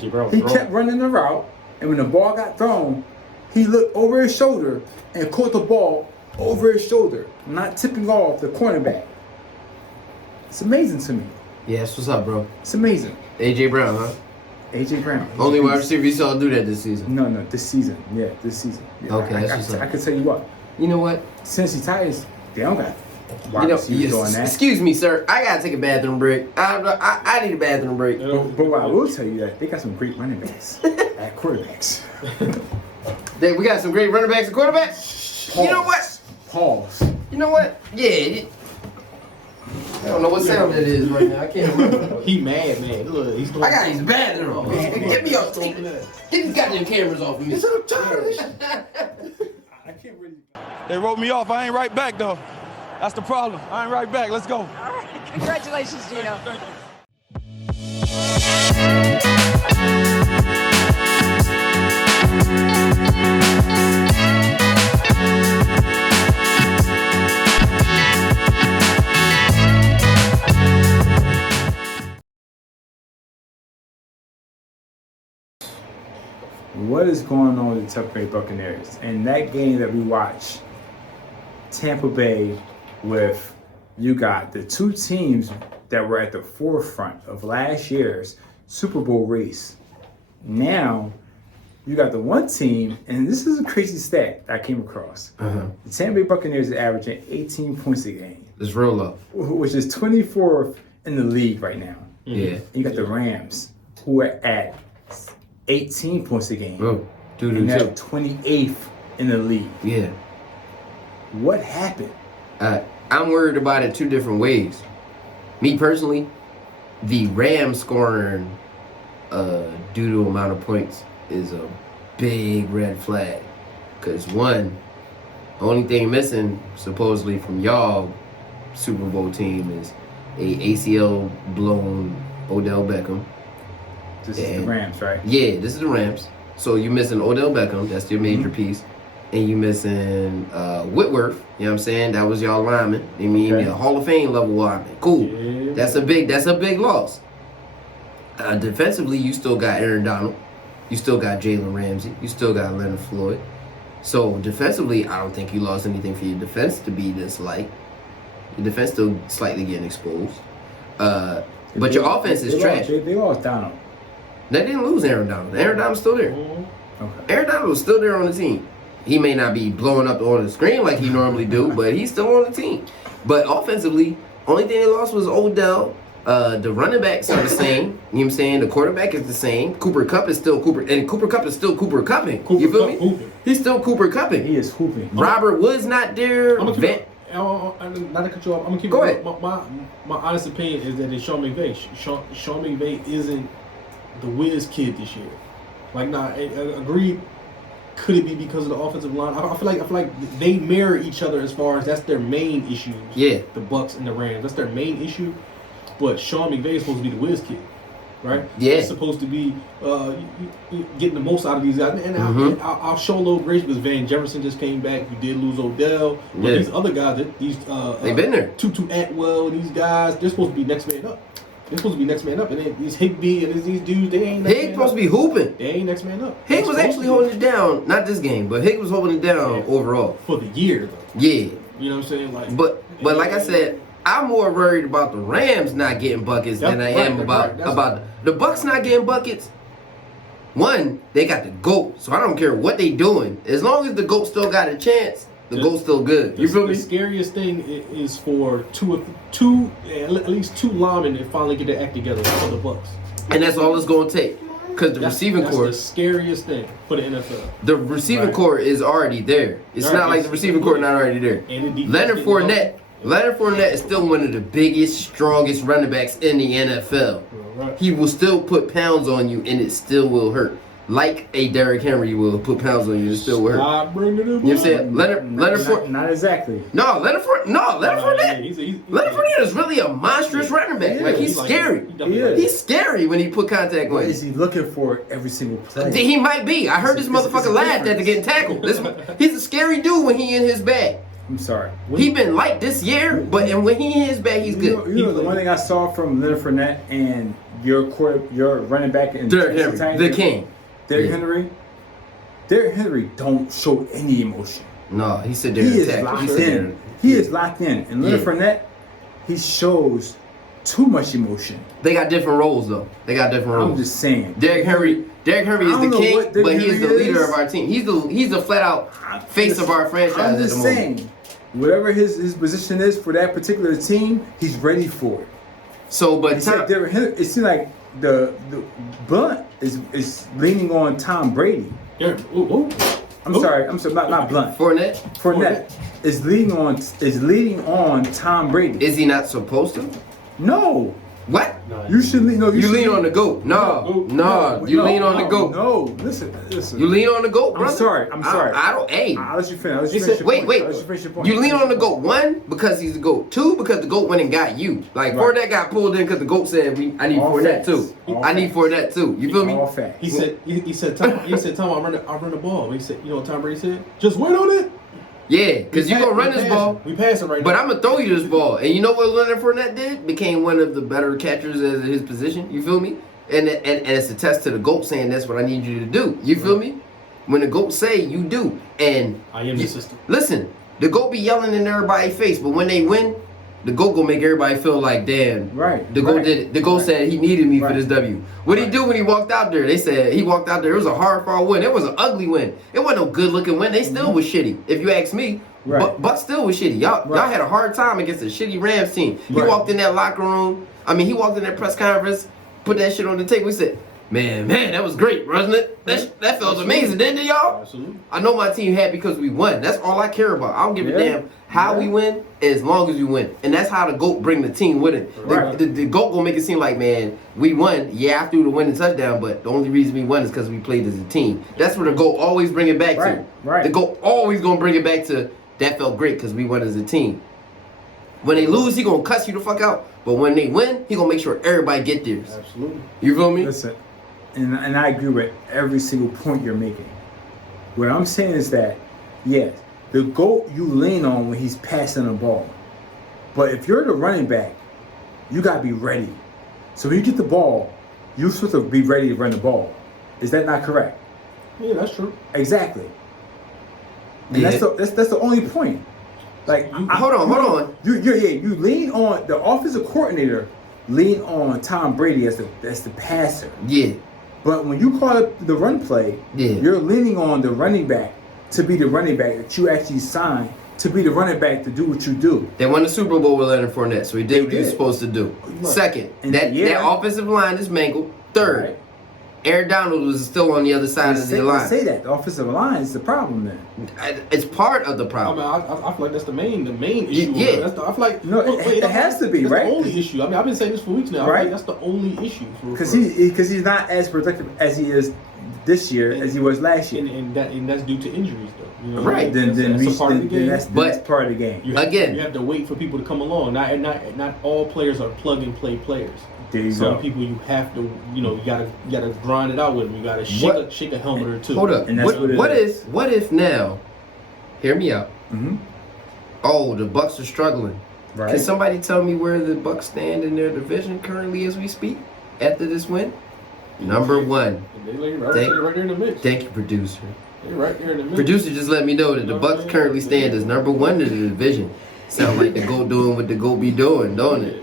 He kept running the route, and when the ball got thrown, he looked over his shoulder and caught the ball over his shoulder, not tipping off the cornerback. It's amazing to me. Yeah, that's what's up, bro. It's amazing. A.J. Brown, huh? A.J. Brown. Only wide receiver you saw do that this season. No, this season. Yeah, this season. Yeah, Okay, that's what's up. I can tell you what. You know what? Since he Titans, they don't got wide You know, receivers doing that. excuse me, sir. I gotta take a bathroom break. I need a bathroom break. But what I will tell you that they got some great running backs at quarterbacks. We got some great running backs and quarterbacks. Pause. You know what? Pause. You know what? Yeah. I don't know what sound that is right now. I can't remember. He mad. Look, he's doing. I got his bathroom. Get me off. Get these goddamn cameras off of me. I'm tired of this shit. I can't really. They wrote me off. I ain't right back, though. That's the problem. I ain't right back. Let's go. All right. Congratulations, Gino. What is going on with the Tampa Bay Buccaneers? And that game that we watched, Tampa Bay, with you got the two teams that were at the forefront of last year's Super Bowl race. Now, you got the one team, and this is a crazy stat I came across. The Tampa Bay Buccaneers are averaging 18 points a game. It's real low. Which is 24th in the league right now. Yeah. And you got the Rams, who are at 18 points a game. Bro, dude, And they're 28th in the league. Yeah. What happened? I'm worried about it two different ways. Me personally, the Rams scoring due to amount of points is a big red flag. Because one, only thing missing supposedly from y'all Super Bowl team is a ACL blown Odell Beckham. This is the Rams, right? Yeah, this is the Rams. So you're missing Odell Beckham, that's your major piece. And you missing Whitworth, you know what I'm saying? That was y'all lineman. I mean, Okay. a Hall of Fame level lineman. Cool. Yeah. That's a big loss. Defensively, you still got Aaron Donald. You still got Jalen Ramsey. You still got Leonard Floyd. So defensively, I don't think you lost anything for your defense to be this light. Your defense still slightly getting exposed. But your offense is trash. They lost Donald. They didn't lose Aaron Donald. Aaron Donald's still there. Okay. Aaron Donald was still there on the team. He may not be blowing up on the screen like he normally do, but he's still on the team. But offensively, only thing they lost was Odell. The running backs are the same. You know what I'm saying? The quarterback is the same. Cooper Kupp is still Cooper, and Cooper Kupp is still Cooper Cupping. You feel me? Hooping. He's still Cooper Cupping. He is hooping. Robert Woods not there. I'm gonna Van- keep not to cut you off. I'm gonna keep Go it. ahead. My honest opinion is that it's Sean McVay. Sean McVay isn't the whiz kid this year. Like, I agree. Could it be because of the offensive line? I feel like they mirror each other as far as that's their main issues. Yeah. The Bucks and the Rams. That's their main issue. But Sean McVay is supposed to be the whiz kid, right? Yeah. He's supposed to be getting the most out of these guys. And I'll show a little grace because Van Jefferson just came back. You did lose Odell. But Yeah. these other guys, They've been there. Tutu Atwell and these guys, they're supposed to be next man up. They're supposed to be next man up. And then these Higbee and these dudes, they ain't next Higgs man supposed up. to be hooping. They ain't next man up. Higgs was They're actually supposed holding it down. Not this game, but Higgs was holding it down Yeah. overall. for the year, though. Yeah. You know what I'm saying? Like, But like I said, I'm more worried about the Rams not getting buckets than I am about the Bucks not getting buckets. One, they got the GOAT, so I don't care what they doing. As long as the GOAT still got a chance, the GOAT's still good. You feel The me? scariest thing is for at least two linemen to finally get their act together for the Bucks. And that's all it's going to take. Because the receiving that's core, the scariest thing for the NFL. the receiving Right. core is already there. It's Right. not like the receiving core not already there. And the defense Leonard getting Fournette is still one of the biggest, strongest running backs in the NFL. Right. He will still put pounds on you, and it still will hurt. Like a Derrick Henry will put pounds on you, and it still will hurt. Stop bringing it up. You know what I'm saying? Leonard Fournette. Not exactly. Leonard Fournette. He's Leonard Fournette is really a monstrous running back. Yeah, Like, he's scary. He is. He's scary when he put contact on What you. is he looking for every single play? He might be. I heard this It's a motherfucker laugh after difference. getting tackled. He's a scary dude when he in his bag. I'm sorry. He been light this year, but and when he in his bag, he's good. You know the one thing I saw from Leonard Fournette and your running back in Derrick Henry, the king. Derrick Yeah. Henry. Derrick Henry don't show any emotion. No, he said He they're is attack. locked He said in. He is locked in. And Leonard Fournette, he shows too much emotion. they got different roles though. They got different roles. I'm just saying. Derrick Henry is I don't the know king, what Derrick but he is the Henry leader is. of our team. He's the flat out face of our franchise I'm at the just moment. saying, whatever his position is for that particular team, he's ready for it. So, but It's like Derrick Henry, it seems like the Blunt is leaning on Tom Brady. Yeah. Ooh. I'm sorry, not Blunt. Fournette, Fournette is leading on Tom Brady. is he not supposed to? No, What? you should lean. No, You should lean on the goat. No, you lean on the goat. No, listen. You lean on the goat, brother. I'm sorry. I don't. Hey, I'll let you finish. I'll let He you finish said- your wait, point. wait. I'll let you finish your point. You lean on the goat. One, because he's the goat. Two, because the goat went and got you. Like Right. Fournette got pulled in because the goat said, "I need All Fournette facts. too. All I need facts. Fournette too." You feel me? All facts. He said, Tom, I run the ball. He said, you know what Tom Brady said? Just wait on it. Yeah, because you gonna run this ball. We pass it right But now. I'm gonna throw you this ball, and you know what Leonard Fournette did? Became one of the better catchers at his position. You feel me? And it's a test to the GOAT saying that's what I need you to do. You feel me? When the GOAT say, you do. And I am the system. listen, the GOAT be yelling in everybody's face, but when they win, the GOAT gonna make everybody feel like, damn, Right, the GOAT right, did it. The GOAT right. said he needed me for Right. this W. What did he Right. do when he walked out there? They said he walked out there. It was a hard fought win. It was an ugly win. It wasn't no good looking win. They still was shitty, if you ask me. Right. But still was shitty. Y'all Right. had a hard time against a shitty Rams team. He Right. walked in that locker room. I mean, he walked in that press conference, put that shit on the table. We said, man, that was great, wasn't it? That felt amazing, didn't it, y'all? Absolutely. I know my team happy because we won. That's all I care about. I don't give a Yeah. damn how Yeah. we win, as long as we win. And that's how the GOAT bring the team with it. Right. The GOAT gonna make it seem like, man, we won. Yeah, I threw the winning touchdown, but the only reason we won is because we played as a team. That's where the GOAT always bring it back Right, to. right. The GOAT always gonna bring it back to, that felt great because we won as a team. When they lose, he gonna cuss you the fuck out. But when they win, he gonna make sure everybody get theirs. Absolutely. You feel me? Listen, and I agree with every single point you're making. What I'm saying is that, yes, the GOAT you lean on when he's passing the ball. But if you're the running back, you gotta be ready. So when you get the ball, you're supposed to be ready to run the ball. Is that not correct? Yeah, that's true. Exactly. And Yeah. that's the only point. Like, Hold on. You lean on the offensive coordinator, lean on Tom Brady as the passer. Yeah. But when you call it the run play, Yeah. you're leaning on the running back to be the running back that you actually signed to be the running back to do what you do. They won the Super Bowl with Leonard Fournette, so he did They what he was did. supposed to do. Right. Second, And that yeah. offensive line is mangled. Third, Right? Aaron Donald was still on the other side of the line. Say that the offensive line is the problem then. It's part of the I problem. mean, I feel like that's the main issue. Yeah. That's I feel like No, it has to be, that's right? the only issue. I mean, I've been saying this for weeks now. I feel Right. like that's the only issue. Because he's not as productive as he is this year as he was last year. and that's due to injuries, though. You know? Right. Then that's a part of the game. that's But- part of the game. You have, Again. you have to wait for people to come along. Not all players are plug and play players. There you Some go. people you have to, you gotta grind it out with them. You gotta shake a helmet or two. Hold up. And that's what it is. What if now? Hear me out. Mm-hmm. Oh, the Bucks are struggling. Right. Can somebody tell me where the Bucks stand in their division currently as we speak? After this win, number one. They right there in the mix. Thank you, producer. They right there in the mix. Producer just let me know that the Bucks currently stand as number one in the division. Sound like the GOAT doing what the GOAT be doing, don't it?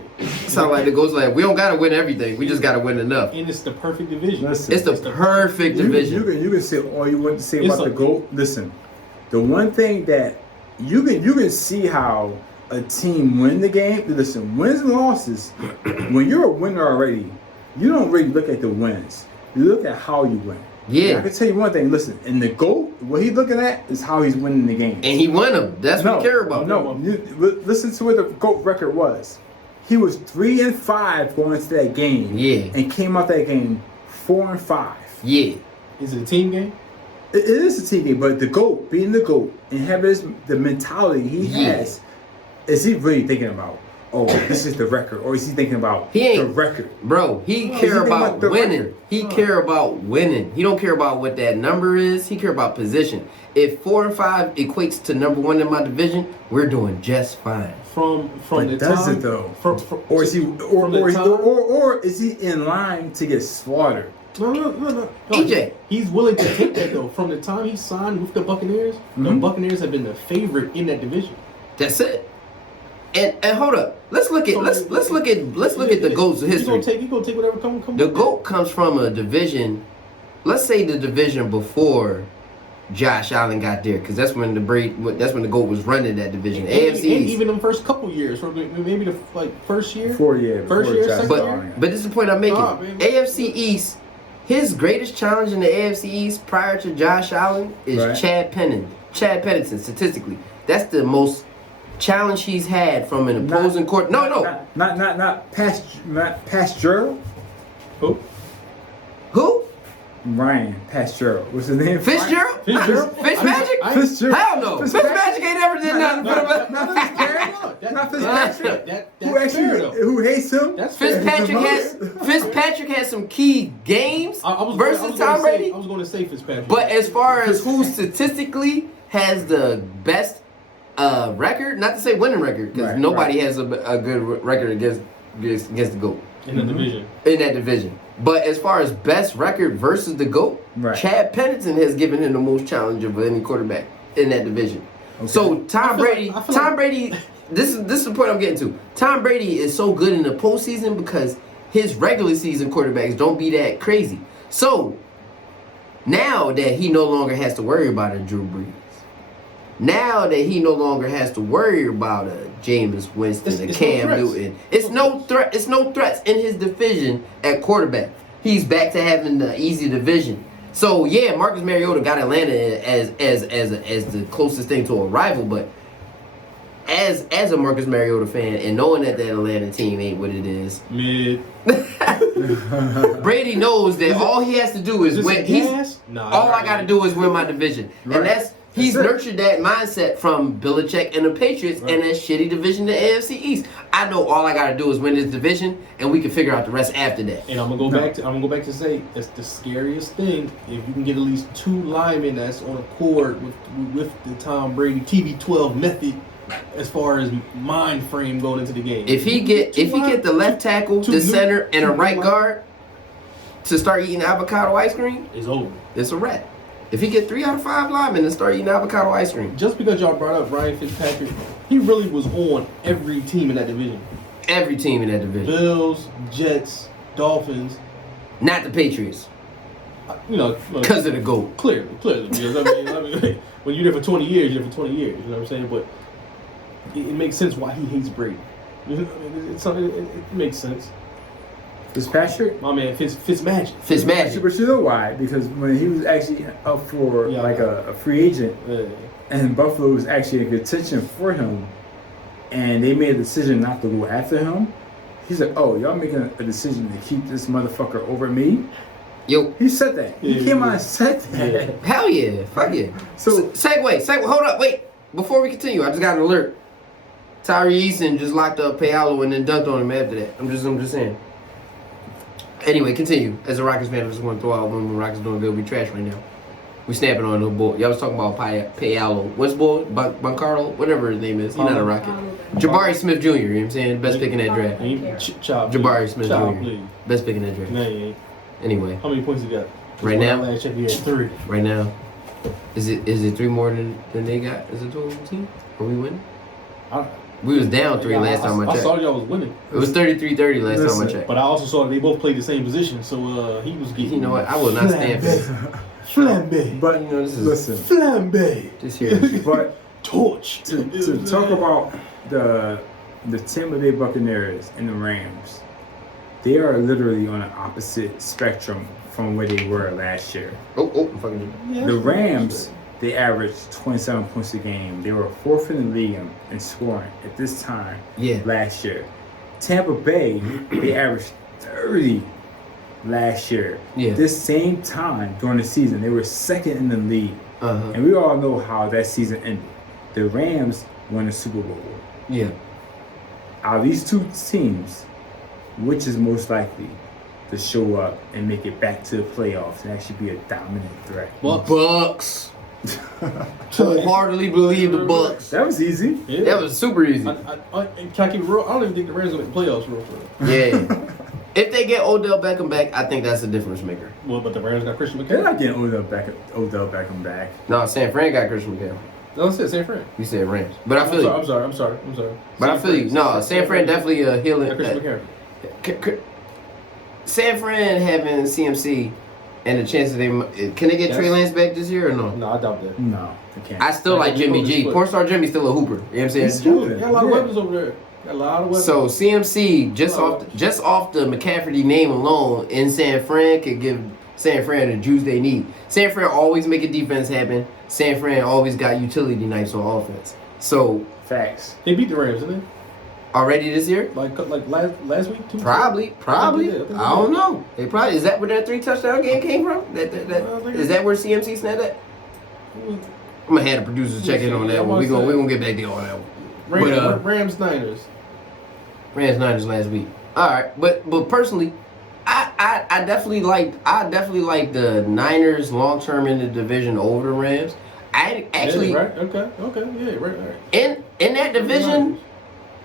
Sound like the GOAT's like, we don't gotta win everything, we just gotta win enough. And it's the perfect division. Listen, It's the perfect division. You can say all you want to say It's about the a- GOAT. Listen, the one thing that you can see how a team win the game. Listen, wins and losses. When you're a winner already, you don't really look at the wins. You look at how you win. Yeah. And I can tell you one thing. Listen, in the GOAT, what he's looking at is how he's winning the game. And he won them. That's what we care about. No, listen to what the GOAT record was. He was 3-5 going into that game. Yeah. And came out that game 4-5. Yeah. Is it a team game? It is a team game, but the GOAT, being the GOAT, and having the mentality he Yeah. has, is he really thinking about oh, this is the record, or is he thinking about He ain't- the record? Bro, he No, care he about think about the winning. record. He care about winning. He don't care about what that number is. He care about position. If 4 and 5 equates to number 1 in my division, we're doing just fine. From But the does time, it though? From, Or is he, from the time- or is he in line to get slaughtered? No. EJ. He's willing to take that though. From the time he signed with the Buccaneers, the Mhm. Buccaneers have been the favorite in that division. That's it. And hold up. Let's look at the GOAT's history. He gonna take whatever come. The with GOAT comes from a division. Let's say the division before Josh Allen got there, because that's when the GOAT was running that division. that. AFC and East. even the first couple years, or maybe the first year. Before First before year, Josh second Allen year? got- But this is the point I'm making. Nah, man. AFC East, his greatest challenge in the AFC East prior to Josh Allen is Right. Chad Pennington, statistically. That's the most challenge he's had from an opposing court. No. Not Pastureau. Who? Who? Ryan Pastureau. What's his name? Fitzgerald? Fitzgerald? Fitzmagic? Fitzgerald. Hell no. Fitzmagic ain't ever did nothing for the Not Fitzpatrick. Not Fitzpatrick. Who That's fair, though. actually who hates him? That's fair. Fitzpatrick has some key games I was versus gonna Tom say- Brady. I was going to say Fitzpatrick. But as far as who statistically has the best record, not to say winning record, because Right, nobody has a good record against the GOAT in the division. in that division. But as far as best record versus the GOAT, Right. Chad Pennington has given him the most challenge of any quarterback in that division. Okay. So Tom Brady, I feel like- this is the point I'm getting to. Tom Brady is so good in the postseason because his regular season quarterbacks don't be that crazy. So now that he no longer has to worry about a Drew Brees, now that he no longer has to worry about a Jameis Winston, a It's Cam no threats. Newton, it's no threat. It's no threats in his division at quarterback. He's back to having the easy division. So yeah, Marcus Mariota got Atlanta as the closest thing to a rival, but as a Marcus Mariota fan and knowing that Atlanta team ain't what it is, Mid. Brady knows that all he has to do is Is this win. a gas? Nah, All I got to do is win my division, Right. and he's That's it. nurtured that mindset from Belichick and the Patriots and that shitty division, the AFC East. I know all I got to do is win this division, and we can figure out the rest after that. And I'm gonna go back to say it's the scariest thing if you can get at least 2 linemen that's on a court with the Tom Brady TB12 method as far as mind frame going into the game. If he get the left tackle, Two the new- center, and a two right new- guard to start eating avocado ice cream, it's over. it's a wrap. If he get 3 out of 5 linemen to start eating avocado ice cream, Just because y'all brought up Ryan Fitzpatrick, he really was on every team in that division. every team in that division, Bills, Jets, Dolphins. not the Patriots, You know, because of the GOAT. clearly. Because I mean, when you're there for 20 years, you're there for 20 years. You know what I'm saying? But it makes sense why he hates Brady. You know, it makes sense. Fitzpatrick. My man, Fitzmagic. Fitzmagic. But you know why? Because when he was actually up for Yeah, like I- a free agent, Yeah. and Buffalo was actually in contention for him, and they made a decision not to go after him. He's like, "Oh, y'all making a decision to keep this motherfucker over me?" Yo, He said that. He Yeah, came yeah. out and said that. Yeah. hell yeah, fuck yeah. So- segue. Hold up, wait. Before we continue, I just got an alert. Tyree Eason just locked up Payalo and then dunked on him after that. I'm just saying. Anyway, continue. As a Rockets fan, I just want to throw out when the Rockets doing good. We trash right now. We snapping on the boy. Y'all was talking about Payalo. What's boy? Bancarlo? Whatever his name is. He's not a Rocket. Jabari Smith Jr., you know what I'm saying? Best pick in that draft. And you chop. Jabari Smith Chop, Jr. please. Best pick in that draft. No, you ain't. Anyway, How many points you got? Right now? Last check, he had 3. right now, is it 3 more than they got as a total team? Are we winning? We was down 3 last time I I checked. saw y'all was winning, It was 33-30 last time I Listen, checked. but I also saw that they both played the same position, so he was getting. You know what? I will not stand for this. Flambe. But You know, this is listen, Flambe. this here. but Torch. to talk about the Tampa Bay Buccaneers and the Rams, they are literally on an opposite spectrum from where they were last year. Oh, I'm fucking. The Rams, they averaged 27 points a game. They were 4th in the league in scoring at this time Yeah. last year. Tampa Bay, they averaged 30 last year. Yeah. This same time during the season, they were 2nd in the league. Uh-huh. And we all know how that season ended. The Rams won the Super Bowl. Yeah. out of these two teams, which is most likely to show up and make it back to the playoffs and actually be a dominant threat? Bucks. Wholeheartedly believe the Bucks. That was easy. Yeah. That was super easy. And can I keep it real? I don't even think the Rams will make the playoffs real. Yeah. If they get Odell Beckham back, I think that's a difference maker. Well, but the Rams got Christian They're McCaffrey. not getting Odell Beckham back. No, San Fran got Christian McCaffrey. No, I said San Fran. You said Rams. But I feel you. I'm sorry. But I feel you. No, San Fran definitely healing. Got Christian McCaffrey. San Fran having CMC and the chances they can they get Trey Lance back this year or no? No, I doubt that. No, they can't. I still like Jimmy G. Split. Porn star Jimmy's still a hooper. You know what I'm saying? He's good. Got a lot of Yeah. weapons over there. Got a lot of weapons. So CMC just off the McCaffrey name alone in San Fran could give San Fran the juice they need. San Fran always make a defense happen. San Fran always got utility knives on offense. So Facts. they beat the Rams, didn't they? already this year? Like last week, 2 weeks? Probably. I think they did. I don't know. They probably is that where that 3 touchdown game came from? Is that where CMC snapped that? I'm gonna have the producers check in on that one. We gonna get back there on that one. Rams Niners. Rams Niners last week. All right, but personally, I definitely like the Niners long term in the division over the Rams. I actually right. Okay. Yeah. Right. in that division,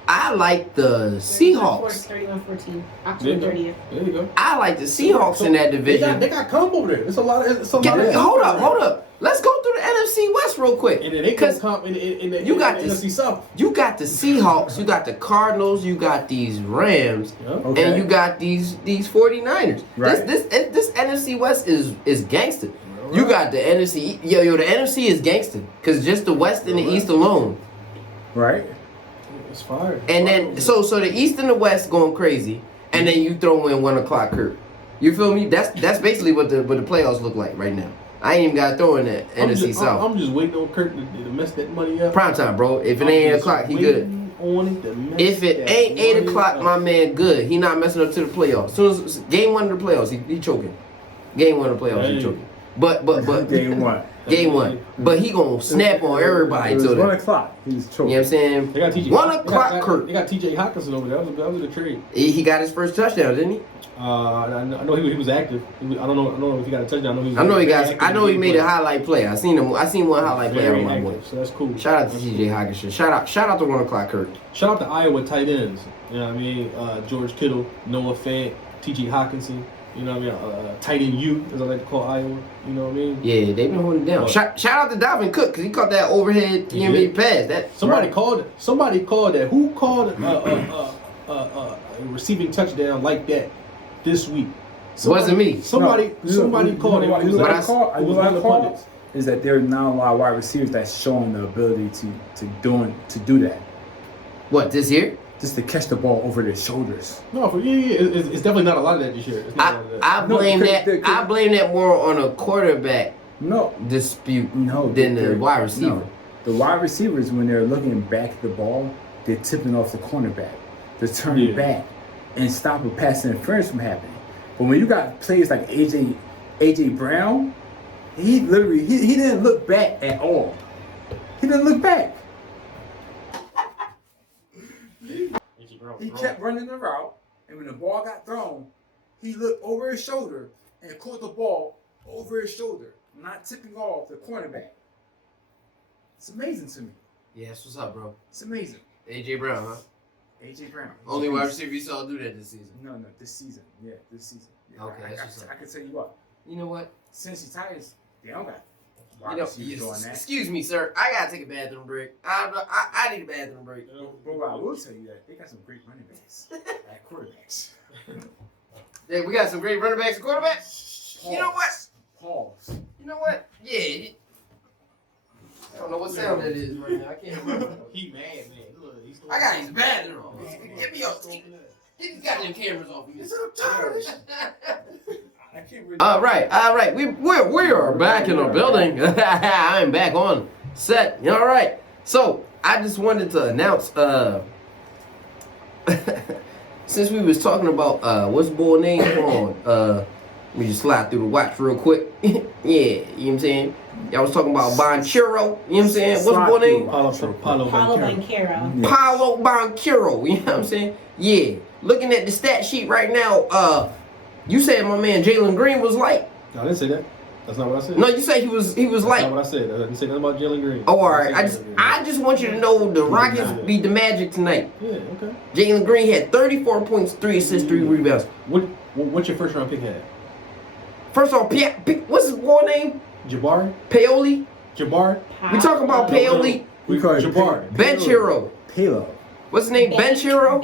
I like the Seahawks. 31-14, October 30th. There you go. I like the Seahawks in that division. They got comp over there. It's a lot of. Hold up. Let's go through the NFC West real quick. And then they can comp in the NFC South. You got the Seahawks, you got the Cardinals, you got these Rams, Okay. and you got these 49ers. Right. This NFC West is gangster. Right. You got the NFC. The NFC is gangster because just the West and the East alone. Right. It's fire. And then so the East and the West going crazy, and then you throw in 1 o'clock Kirk. You feel me? That's basically what the playoffs look like right now. I ain't even got to throw in that NFC South. I'm just waiting on Kirk to mess that money up. Prime time, bro. If it ain't 8 o'clock, he good. If it ain't 8 o'clock, my man good. He not messing up to the playoffs. Soon as game 1 of the playoffs, he choking. Game 1 of the playoffs, he choking. But Game one. Game 1. But he gonna snap on everybody It was till 1 then. o'clock. He was choking. You know what I'm saying? They got TJ. 1 o'clock Kirk. They got TJ Hawkinson over there. That was a trade. He got his first touchdown, didn't he? I know he was active. I don't know if he got a touchdown. I know he made a highlight play. I seen one highlight play Very on my boy. active, so that's cool. Shout out to TJ Hawkinson. Shout out to 1 o'clock Kirk. Shout out to Iowa tight ends. You know what I mean? George Kittle, Noah Fant, TJ Hawkinson. You know what I mean? Tight end U, as I like to call Iowa. You know what I mean? Yeah, they been holding it down. What? Shout out to Dalvin Cook because he caught that overhead TMA pass. That Somebody called that. Who called a receiving touchdown like that this week? Wasn't me. Somebody called it. It was What one I of call the pundits. is that there are not a lot of wide receivers that's showing the ability to do that. What, this year? Just to catch the ball over their shoulders. No, it's definitely not a lot of that this year. It's not a lot of that. I blame that more on a quarterback No. dispute No. than the they're- wide receiver. No. The wide receivers, when they're looking back at the ball, they're tipping off the cornerback. They're turning back and stopping pass interference from happening. But when you got players like AJ Brown, he literally he didn't look back at all. He didn't look back. He kept running the route, and when the ball got thrown, he looked over his shoulder and caught the ball over his shoulder, not tipping off the cornerback. It's amazing to me. Yeah, that's what's up, bro. It's amazing. AJ Brown, huh? AJ Brown. Only wide receiver you saw do that this season. No, this season. Yeah, this season. Yeah, Okay, that's what's up. I can tell you what. You know what? Since he tires, they don't got wide You know, receivers doing that. excuse me, sir. I gotta take a bathroom break. I need a bathroom break. Bro, I will tell you that they got some great running backs at quarterbacks. Yeah, we got some great running backs and quarterbacks. You know what? Pause. You know what? Yeah. I don't know what sound that is right now. I can't remember. He mad, man. Look, I got his bathroom. Get me up. Get these goddamn cameras off of you. I can't really. All right. We are back in the building. I'm back on set. All right. So I just wanted to announce. Since we was talking about what's the boy name on Let me just slide through the watch real quick. Yeah, you know what I'm saying? Y'all was talking about Bonchero, you know what I'm saying? What's Slide the boy through name? the Paulo Paulo Banchero. Banchero. Yeah. Paulo Banchero, you know what I'm saying? Yeah. Looking at the stat sheet right now, you said my man Jalen Green was light. No, I didn't say that. That's not what I said. No, you say he was That's light. not what I said. I didn't say nothing about Jalen Green. Oh, all right. didn't say Jalen Green. I just want you to know the Rockets beat the Magic tonight. Yeah, okay. Jalen Green had 34 points, 3 assists, 3 rebounds. What's your first round pick had? First of all, what's his boy name? Jabari? Paoli? Jabari? We talking about Paoli? We call it Jabari. Banchero. Palo. What's his name? Banchero?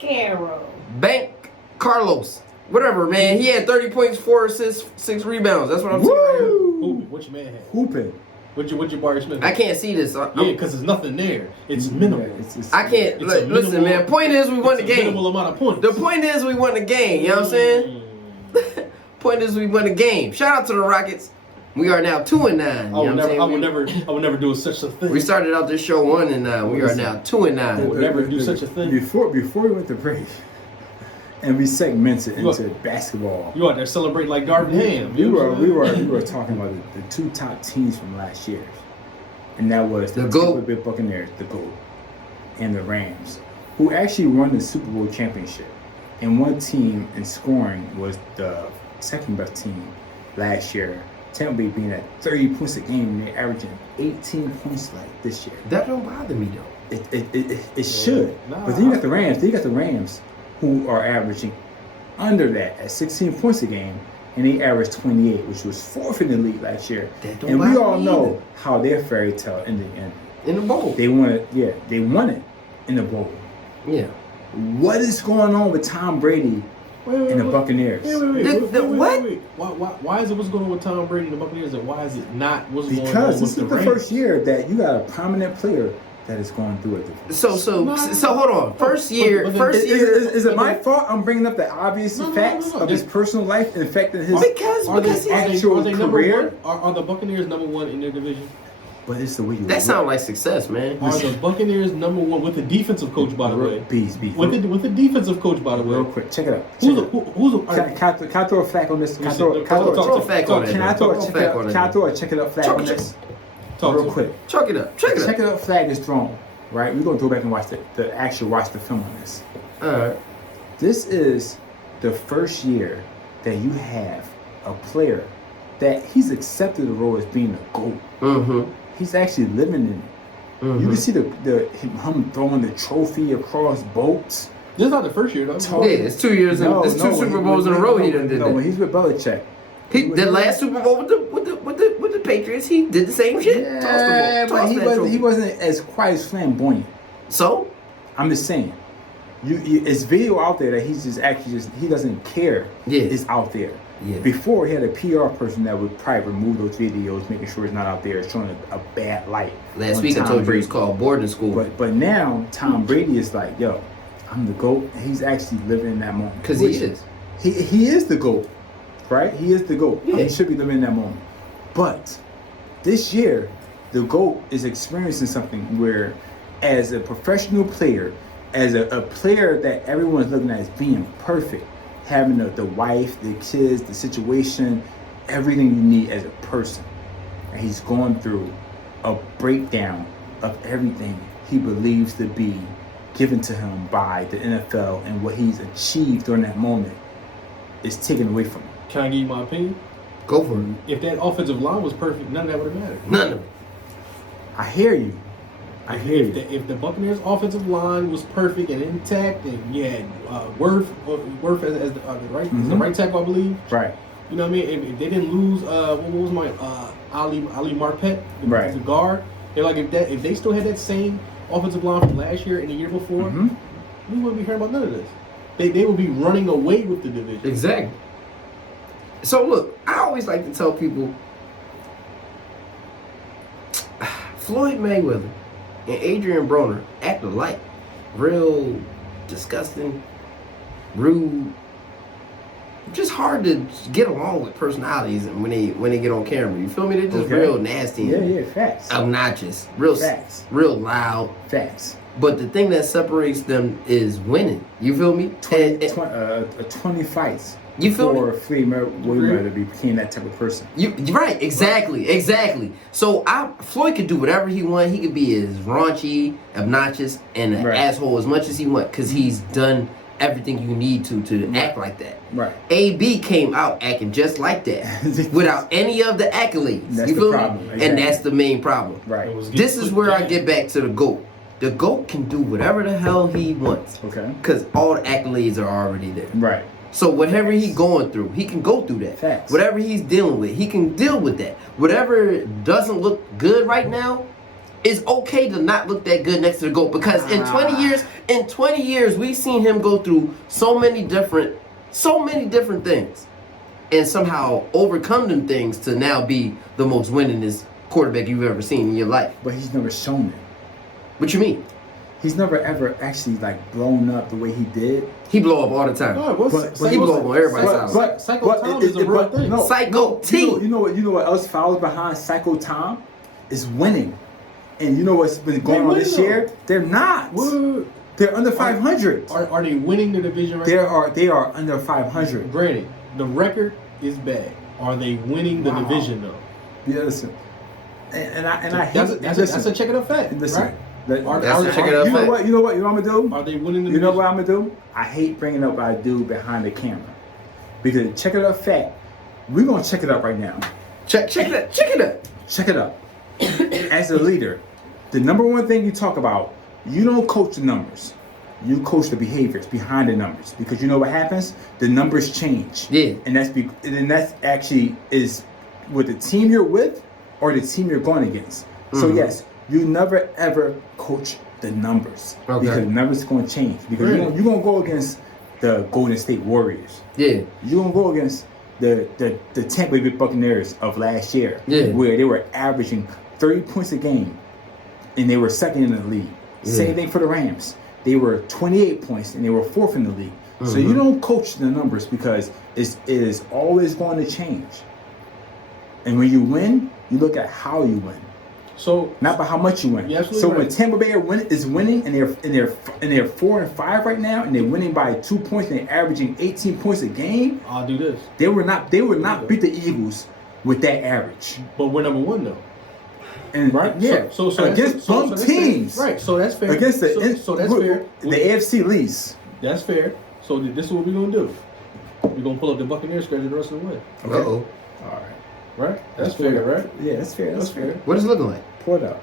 Banchero. Bank Carlos. Whatever, man. He had 30 points, 4 assists, 6 rebounds. That's what I'm saying right here. Who? What your man had? Hooping. What Jabari Smith? I can't see this. Yeah, because there's nothing there. It's minimal. Yeah, it's- I can't. It's a Listen, minimal- man. Point is, we won the It's a game. minimal amount of points. The point is, we won the game. You know what I'm saying? Point is, we won the game. Shout out to the Rockets. We are now 2-9. You know what I'm saying? I would never do such a thing. We started out this show 1-9. We are now 2-9. would never do such a thing. Before we went to break, and we segmented You into basketball. You out there celebrating like Darvin Ham. We You know were what I'm saying? talking about the 2 top teams from last year, and that was The the GOAT. Tampa Bay Buccaneers, the GOAT, and the Rams, who actually won the Super Bowl championship. And one team in scoring was the second best team last year. Tampa Bay being at 30 points a game, and they're averaging 18 points like this year. That don't bother me though. It should. Nah, But then you got the Rams. Then you got the Rams who are averaging under that at 16 points a game, and they averaged 28, which was 4th in the league last year. That don't And we bother all me know either. how their fairy tale ended. In the bowl. They won it. Yeah, they won it in the bowl. Yeah. What is going on with Tom Brady and the Buccaneers? Wait. Why is it what's going on with Tom Brady and the Buccaneers, and why is it not what's going on Because with this the is the Rams? first year that you got a prominent player that is going through it. So hold on. First year. Is it my fault I'm bringing up the obvious No. facts of his personal life and affecting his Because Are they actual number career? one? Are the Buccaneers number one in their division? But it's the way you That sounds like success, man. Are the Buccaneers number one with the defensive coach, by the way? Bees. With the defensive coach, by the Real way. quick, check it out. Who's Check the, it out. who's the, Can I throw a flag on this? Can I Listen, throw Throw a fact on it. Can I throw a Throw a check fact it on out? it. Can I throw a check it up flag on this? Talk Real to quick. Chuck it up. Check it Check up. it up flag is thrown. Right? We're gonna go back and watch watch the film on this. Alright. This is the first year that you have a player that he's accepted the role as being a GOAT. Mm-hmm. He's actually living in it. You can see him throwing the trophy across boats. This is not the first year, though. Talk- Yeah, it's 2 years. It's two Super Bowls in a row. He done did when that. he's with Belichick. The last Super Bowl with the Patriots, he did the same shit. Yeah, Tossed the ball. but Tossed that trophy. he wasn't as quite as flamboyant. So I'm just saying. It's video out there that he's he doesn't care. Yeah. It's out there. Yeah. Before he had a PR person that would probably remove those videos, making sure it's not out there, showing a bad light. last on week I Tom told you it Brady. was called boarding school. But now Tom Brady is like, yo, I'm the GOAT. And he's actually living in that moment. Because he Which- is. He is the GOAT, right? He is the GOAT. Yeah. He should be living in that moment. But this year, the GOAT is experiencing something where, as a professional player, as a player that everyone is looking at as being perfect, having the wife, the kids, the situation, everything you need as a person. And he's going through a breakdown of everything he believes to be given to him by the NFL, and what he's achieved during that moment is taken away from him. Can I give you my opinion? Go for it. If that offensive line was perfect, none of that would have mattered. None of it. I hear you. If the Buccaneers' offensive line was perfect and intact, and you had Worth as the right tackle, I believe. Right. You know what I mean? If they didn't lose, what was my Ali Marpet, Right. the guard? They're like if they still had that same offensive line from last year and the year before, Mhm. we wouldn't be hearing about none of this. They would be running away with the division. Exactly. So look, I always like to tell people Floyd Mayweather and Adrian Broner act alike. Real disgusting, rude, just hard to get along with personalities and when they get on camera. You feel me? They're just Okay. real nasty. Yeah, and yeah, facts. obnoxious. Real Facts. real loud. Facts. But the thing that separates them is winning. You feel me? 20 fights. You feel before me? Floyd Mayweather became that type of person. You're right, exactly. So Floyd could do whatever he want. He could be as raunchy, obnoxious, and an Right. asshole as much as he want, because he's done everything you need to act like that. Right. AB came out acting just like that, without any of the accolades. That's you the feel problem, me? exactly. And that's the main problem. Right. It was This getting is put where I down. get back to the GOAT. The GOAT can do whatever the hell he wants, Okay. because all the accolades are already there. Right. So whatever he's going through, he can go through that. Facts. Whatever he's dealing with, he can deal with that. Whatever doesn't look good right now, it's okay to not look that good next to the GOAT, because in 20 years, we've seen him go through so many different things, and somehow overcome them things to now be the most winningest quarterback you've ever seen in your life. But he's never shown it. What you mean? He's never ever actually like blown up the way he did. He blow up all the time. No, what's But he blow up on everybody's house. Psycho Tom is a real thing. Psycho T. You know what else follows behind Psycho Tom is winning. And you know what's been going on this year? They're not. What? They're under 500. Are they winning the division right now? They are under 500. Granted, the record is bad. Are they winning the Wow. division though? Yeah, listen. And I hate That's a check it up fact, Listen. right? That's a check it out You know fact. what? You know what I'm gonna do? Are they winning the You know division? what I'm gonna do? I hate bringing up what I do behind the camera, because check it up fact. We're gonna check it up right now. Check it out. Check it up. As a leader, the number one thing you talk about, you don't coach the numbers. You coach the behaviors behind the numbers, because you know what happens? The numbers change. Yeah. And that's actually is with the team you're with or the team you're going against. So yes, you never ever coach the numbers, Okay. because the numbers going to change, because Really? you're going to go against the Golden State Warriors. Yeah. You're going to go against the Tampa Bay Buccaneers of last year, Yeah. where they were averaging 30 points a game, and they were second in the league. Yeah. Same thing for the Rams. They were 28 points, and they were fourth in the league. So Mm-hmm. you don't coach the numbers, because it is always going to change. And when you win, you look at how you win, So not by how much you win. You're absolutely So when right. Tampa Bay is winning, and they're 4-5 right now, and they're winning by 2 points, and they're averaging 18 points a game, I'll do this. they would not beat the Eagles with that average. But we're number one though. And Right? yeah, So against bum that's fair. teams, Right. So that's fair. against the so that's fair. the AFC least. That's fair. So this is what we're gonna do. We're gonna pull up the Buccaneers schedule the rest of the way. Okay. Uh-oh. All right. Right? That's Pull it fair, up. right? Yeah, that's fair. That's fair. What is it looking like? Pull it up.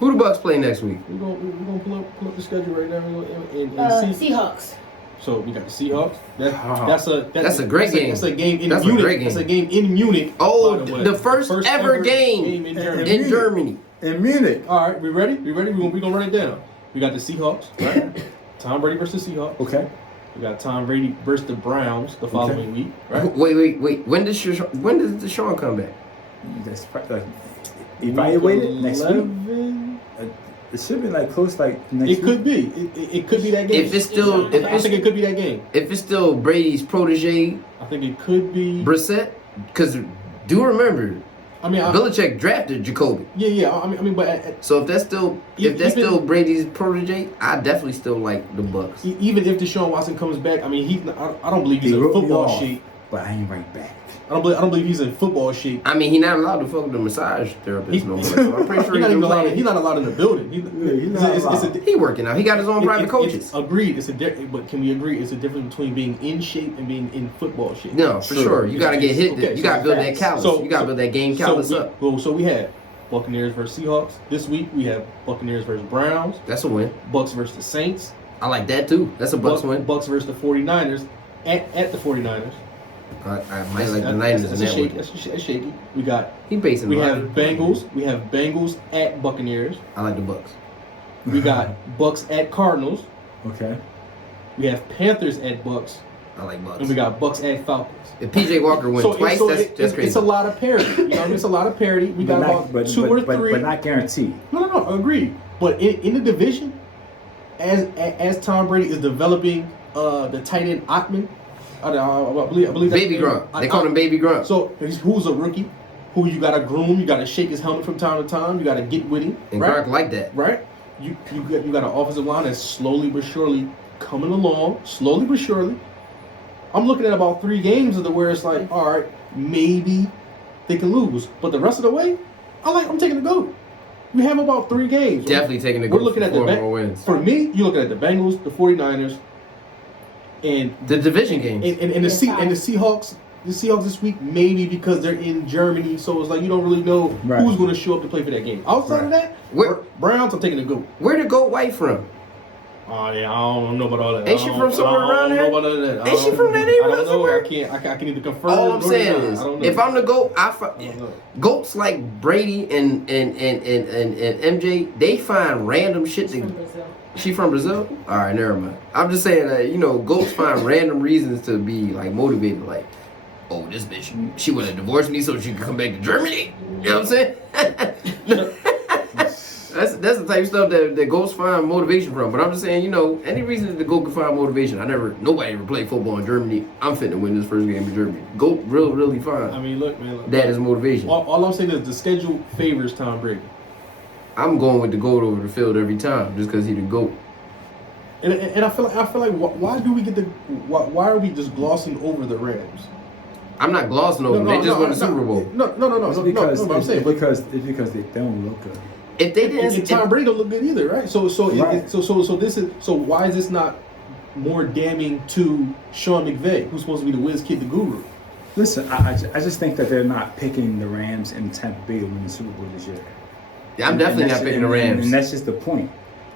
Who the Bucks play next week? We're gonna pull up the schedule right now and see. Seahawks. So we got the Seahawks. That's a great game. That's a game in That's a Munich. great game. That's a game in Munich. Oh, by the way. the first ever game in And- Germany. in Germany. In Munich. All right, we ready? We ready? We're gonna run it down. We got the Seahawks, right? Tom Brady versus Seahawks. Okay. We got Tom Brady versus the Browns the following week, right? Wait. When does Deshaun come back? That's evaluated Week next week. 11. It should be like close like next It week. could be. It could be that game. If it's still, I think it could be that game. if it's still Brady's protege, I think it could be. Brissett, because do remember, I mean, Belichick drafted Jacoby. yeah. I mean, but So if that's still Even- still Brady's protege, I definitely still like the Bucks. even if Deshaun Watson comes back, I mean, I don't believe he's They in wrote me football off, shape. but I ain't right back. I don't believe he's in football shape. I mean, he's not allowed to fuck with the massage therapist no more. So I'm pretty sure He's not even allowed. playing. He's not allowed in the building. he's not allowed. He working out. He got his own private coaches. Agreed. But can we agree? It's a difference between being in shape and being in football shape. No, for Sure. sure. You gotta get hit. Okay, You gotta build that facts. callus. You gotta build that game callus so up. So we had Buccaneers versus Seahawks. This week we have Buccaneers versus Browns. That's a win. Bucks versus the Saints. I like that too. That's a Bucks win. Bucks versus the 49ers at the 49ers. I might like the Niners in That's that shaky. one. That's shaky. We got. He basing We a lot. have Bengals. We have Bengals at Buccaneers. I like the Bucks. We got Bucks at Cardinals. Okay. We have Panthers at Bucks, I like Bucks. and we got Bucks at Falcons. If PJ Walker wins twice, that's crazy. It's a lot of parity. You know what I mean? It's a lot of parity. We got about two or three. But not guaranteed. No, agreed. But in the division, as Tom Brady is developing the tight end Ottman, I believe that's Baby his name. Grunt. They call him Baby Grunt. So who's a rookie? Who you got to groom? You got to shake his helmet from time to time. You got to get with him. And right? Gronk like that. Right? You got an offensive line that's slowly but surely coming along. Slowly but surely. I'm looking at about 3 games of the where it's like, all right, maybe they can lose, but the rest of the way, I'm taking the GOAT. We have about 3 games. Definitely taking the We're GOAT looking for at the 4 more wins. For me, you're looking at the Bengals, the 49ers, and The division games. and the Seahawks. The Seahawks this week, maybe because they're in Germany, so it's like you don't really know Right. who's going to show up to play for that game. Outside of that, Browns, I'm taking the GOAT. Where the GOAT wife from? Oh yeah, I don't know about all that. Ain't she from somewhere around I there? don't know about all that. Ain't she from that I neighborhood don't know. somewhere? I can either confirm. All I'm or saying deny. is, I don't know. if I'm the GOAT, don't know. GOATs like Brady and MJ, they find random shit From to. Brazil. She from Brazil? All right, never mind. I'm just saying that GOATs find random reasons to be like motivated, like, oh, this bitch, she would have divorced me so she could come back to Germany. You know what I'm saying? That's the type of stuff that GOATs find motivation from. But I'm just saying, any reason that the GOAT can find motivation. Nobody ever played football in Germany. I'm finna win this first game in Germany. GOAT really fine. I mean, look, man. That is motivation. All I'm saying is the schedule favors Tom Brady, I'm going with the GOAT over the field every time just because he the GOAT. and I feel like why do we get why are we just glossing over the Rams? I'm not glossing over them. They just won the Super Bowl. No. It's because What I'm saying, but it's because they don't look good. If they and didn't, Tom Brady don't look good either, right? So Right. so why is this not more damning to Sean McVay, who's supposed to be the whiz kid, the guru? Listen, I just think that they're not picking the Rams and Tampa Bay to win the Super Bowl this year. I'm definitely And not that's- picking the Rams. and that's just the point.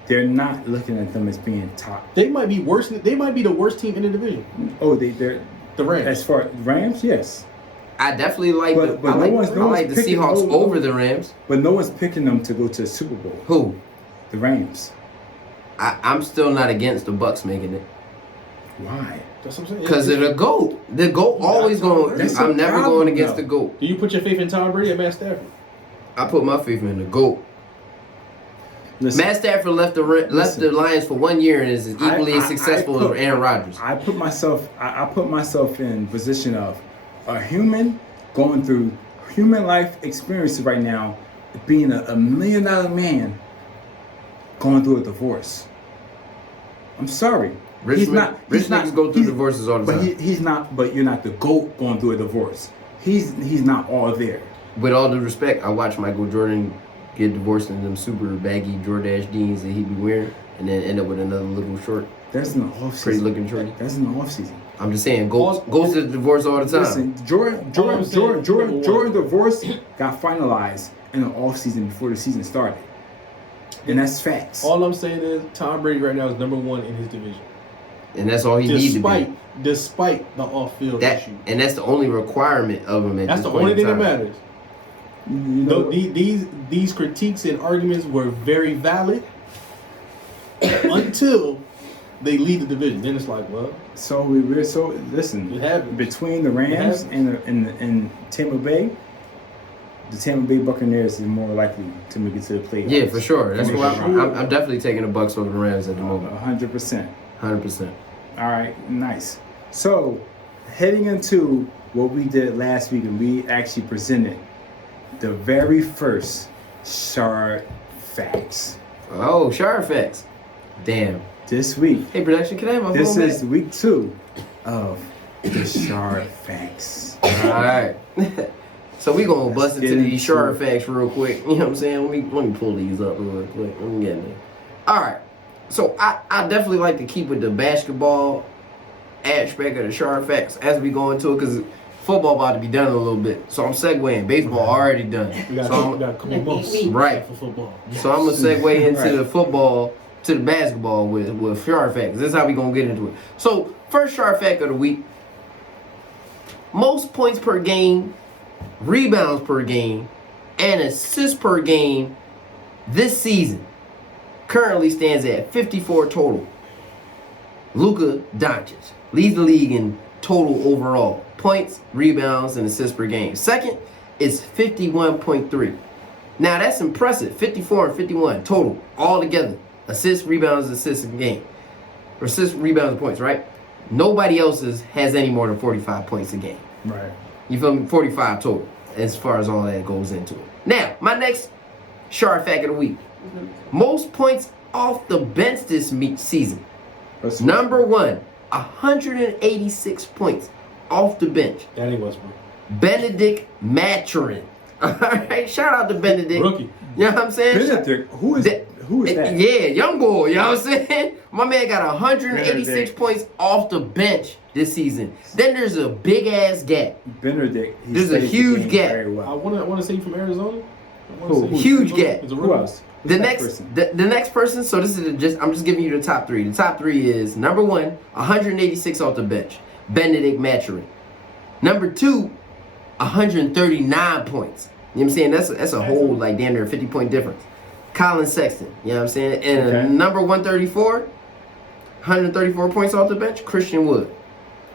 They're not looking at them as being top. They might be worse. They might be the worst team in the division. Oh, they're The Rams. as far Rams, yes, I definitely like But I no like, one's I like the picking- Seahawks no- over the Rams. but no one's picking them to go to the Super Bowl. Who? The Rams. I'm still not against the Bucks making it Why? That's what I'm saying. because of the GOAT. The GOAT always going. That's I'm the never problem, going against though. the GOAT. Do you put your faith in Tom Brady or Matt Stafford? I put my faith in the GOAT. Listen, Matt Stafford left the Lions for 1 year and is equally as successful as Aaron Rodgers. I put myself in position of a human going through human life experiences right now, being a $1 million man going through a divorce. I'm sorry. Rich niggas go through divorces all the but time. he's not. But you're not the GOAT going through a divorce. He's not all there. With all due respect, I watched Michael Jordan get divorced in them super baggy Jordache jeans that he'd be wearing, and then end up with another little short, That's in the off season. pretty looking shorty. That's in the off season. I'm just saying, goes to the divorce all the time. Listen, Jordan divorce got finalized in the off season before the season started, and that's facts. All I'm saying is Tom Brady right now is #1 in his division, And that's all he needs to be. despite the off-field issue. And that's the only requirement of him at That's this the point only in thing that time. matters. You know, No, these critiques and arguments were very valid until they leave the division. Then it's like, well, so we're so listen. It happens. Between the Rams and Tampa Bay, the Tampa Bay Buccaneers is more likely to make it to the playoffs. Yeah, for sure. That's Finish why it I'm definitely taking the Bucks over the Rams at the moment. 100%. 100%. All right, nice. So, heading into what we did last week, and we actually presented the very first Shard Facts Oh, Shard Facts. Damn. this week. Hey, production, can I have my This phone is week 2 of the Shard Facts. back? All right. So we gonna bust Let's into get these into Shard it. Facts real quick. You know what I'm saying? Let me pull these up real quick. Let me get in there. All right. So I definitely like to keep with the basketball aspect of the Shard Facts as we go into it because football about to be done in a little bit. So I'm segueing. Baseball already done. we got, So we got a couple months Right. for football. So I'm gonna segue into Right. the football, to the basketball with Shard Facts. This is how we gonna get into it. So first Shard Fact of the week: most points per game, rebounds per game, and assists per game this season currently stands at 54 total. Luka Doncic leads the league in total overall points, rebounds, and assists per game. Second is 51.3. Now that's impressive. 54 and 51 total, all together. Assists, rebounds, assists in game. Or assists, rebounds, and points, right? Nobody else has any more than 45 points a game. Right. You feel me? 45 total, as far as all that goes into it. Now, my next Shard Fact of the week. Most points off the bench this season. That's Number 1, 186 points off the bench. That ain't Westbrook. Benedict Mathurin. All right, shout out to Benedict. Rookie. You know what I'm saying? Benedict, who is that? Yeah, young boy. You know what I'm saying? My man got 186 Benedict. points off the bench this season. Then there's a big ass gap. Benedict. he There's a plays the huge game gap. very I well. want to say from Arizona. Who? Huge gap. It's a Who rookie. else? The Who's that next, person? the next person. So this is just. I'm just giving you the top three. The top three is number 1, 186 off the bench, Benedict Mathurin. Number 2, 139 points. You know what I'm saying? That's a whole like damn near 50-point difference. Colin Sexton. You know what I'm saying? And Okay. number 134, 134 points off the bench, Christian Wood.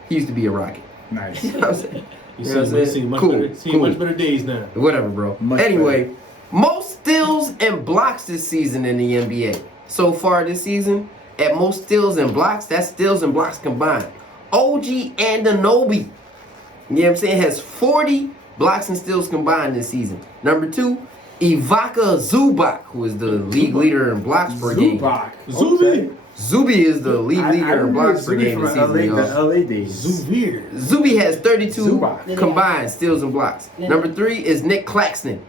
He used to be a Rocket. Nice. You know what I'm saying? You You know what I'm see, saying? much Cool, better, cool. much better days now. Whatever, bro. Much Anyway, most steals and blocks this season in the NBA. So far this season, at most steals and blocks, that's steals and blocks combined. OG Anunoby, you know what I'm saying, has 40 blocks and steals combined this season. Number 2, Ivica Zubac, who is the league leader in blocks per game. Zubac. Zuby. Okay. Zuby is the league I leader in remember blocks per Zuby game from this season, y'all. the LA days. Zuvir. Zuby has 32 Zubac. combined steals and blocks. Yeah. Number 3 is Nick Claxton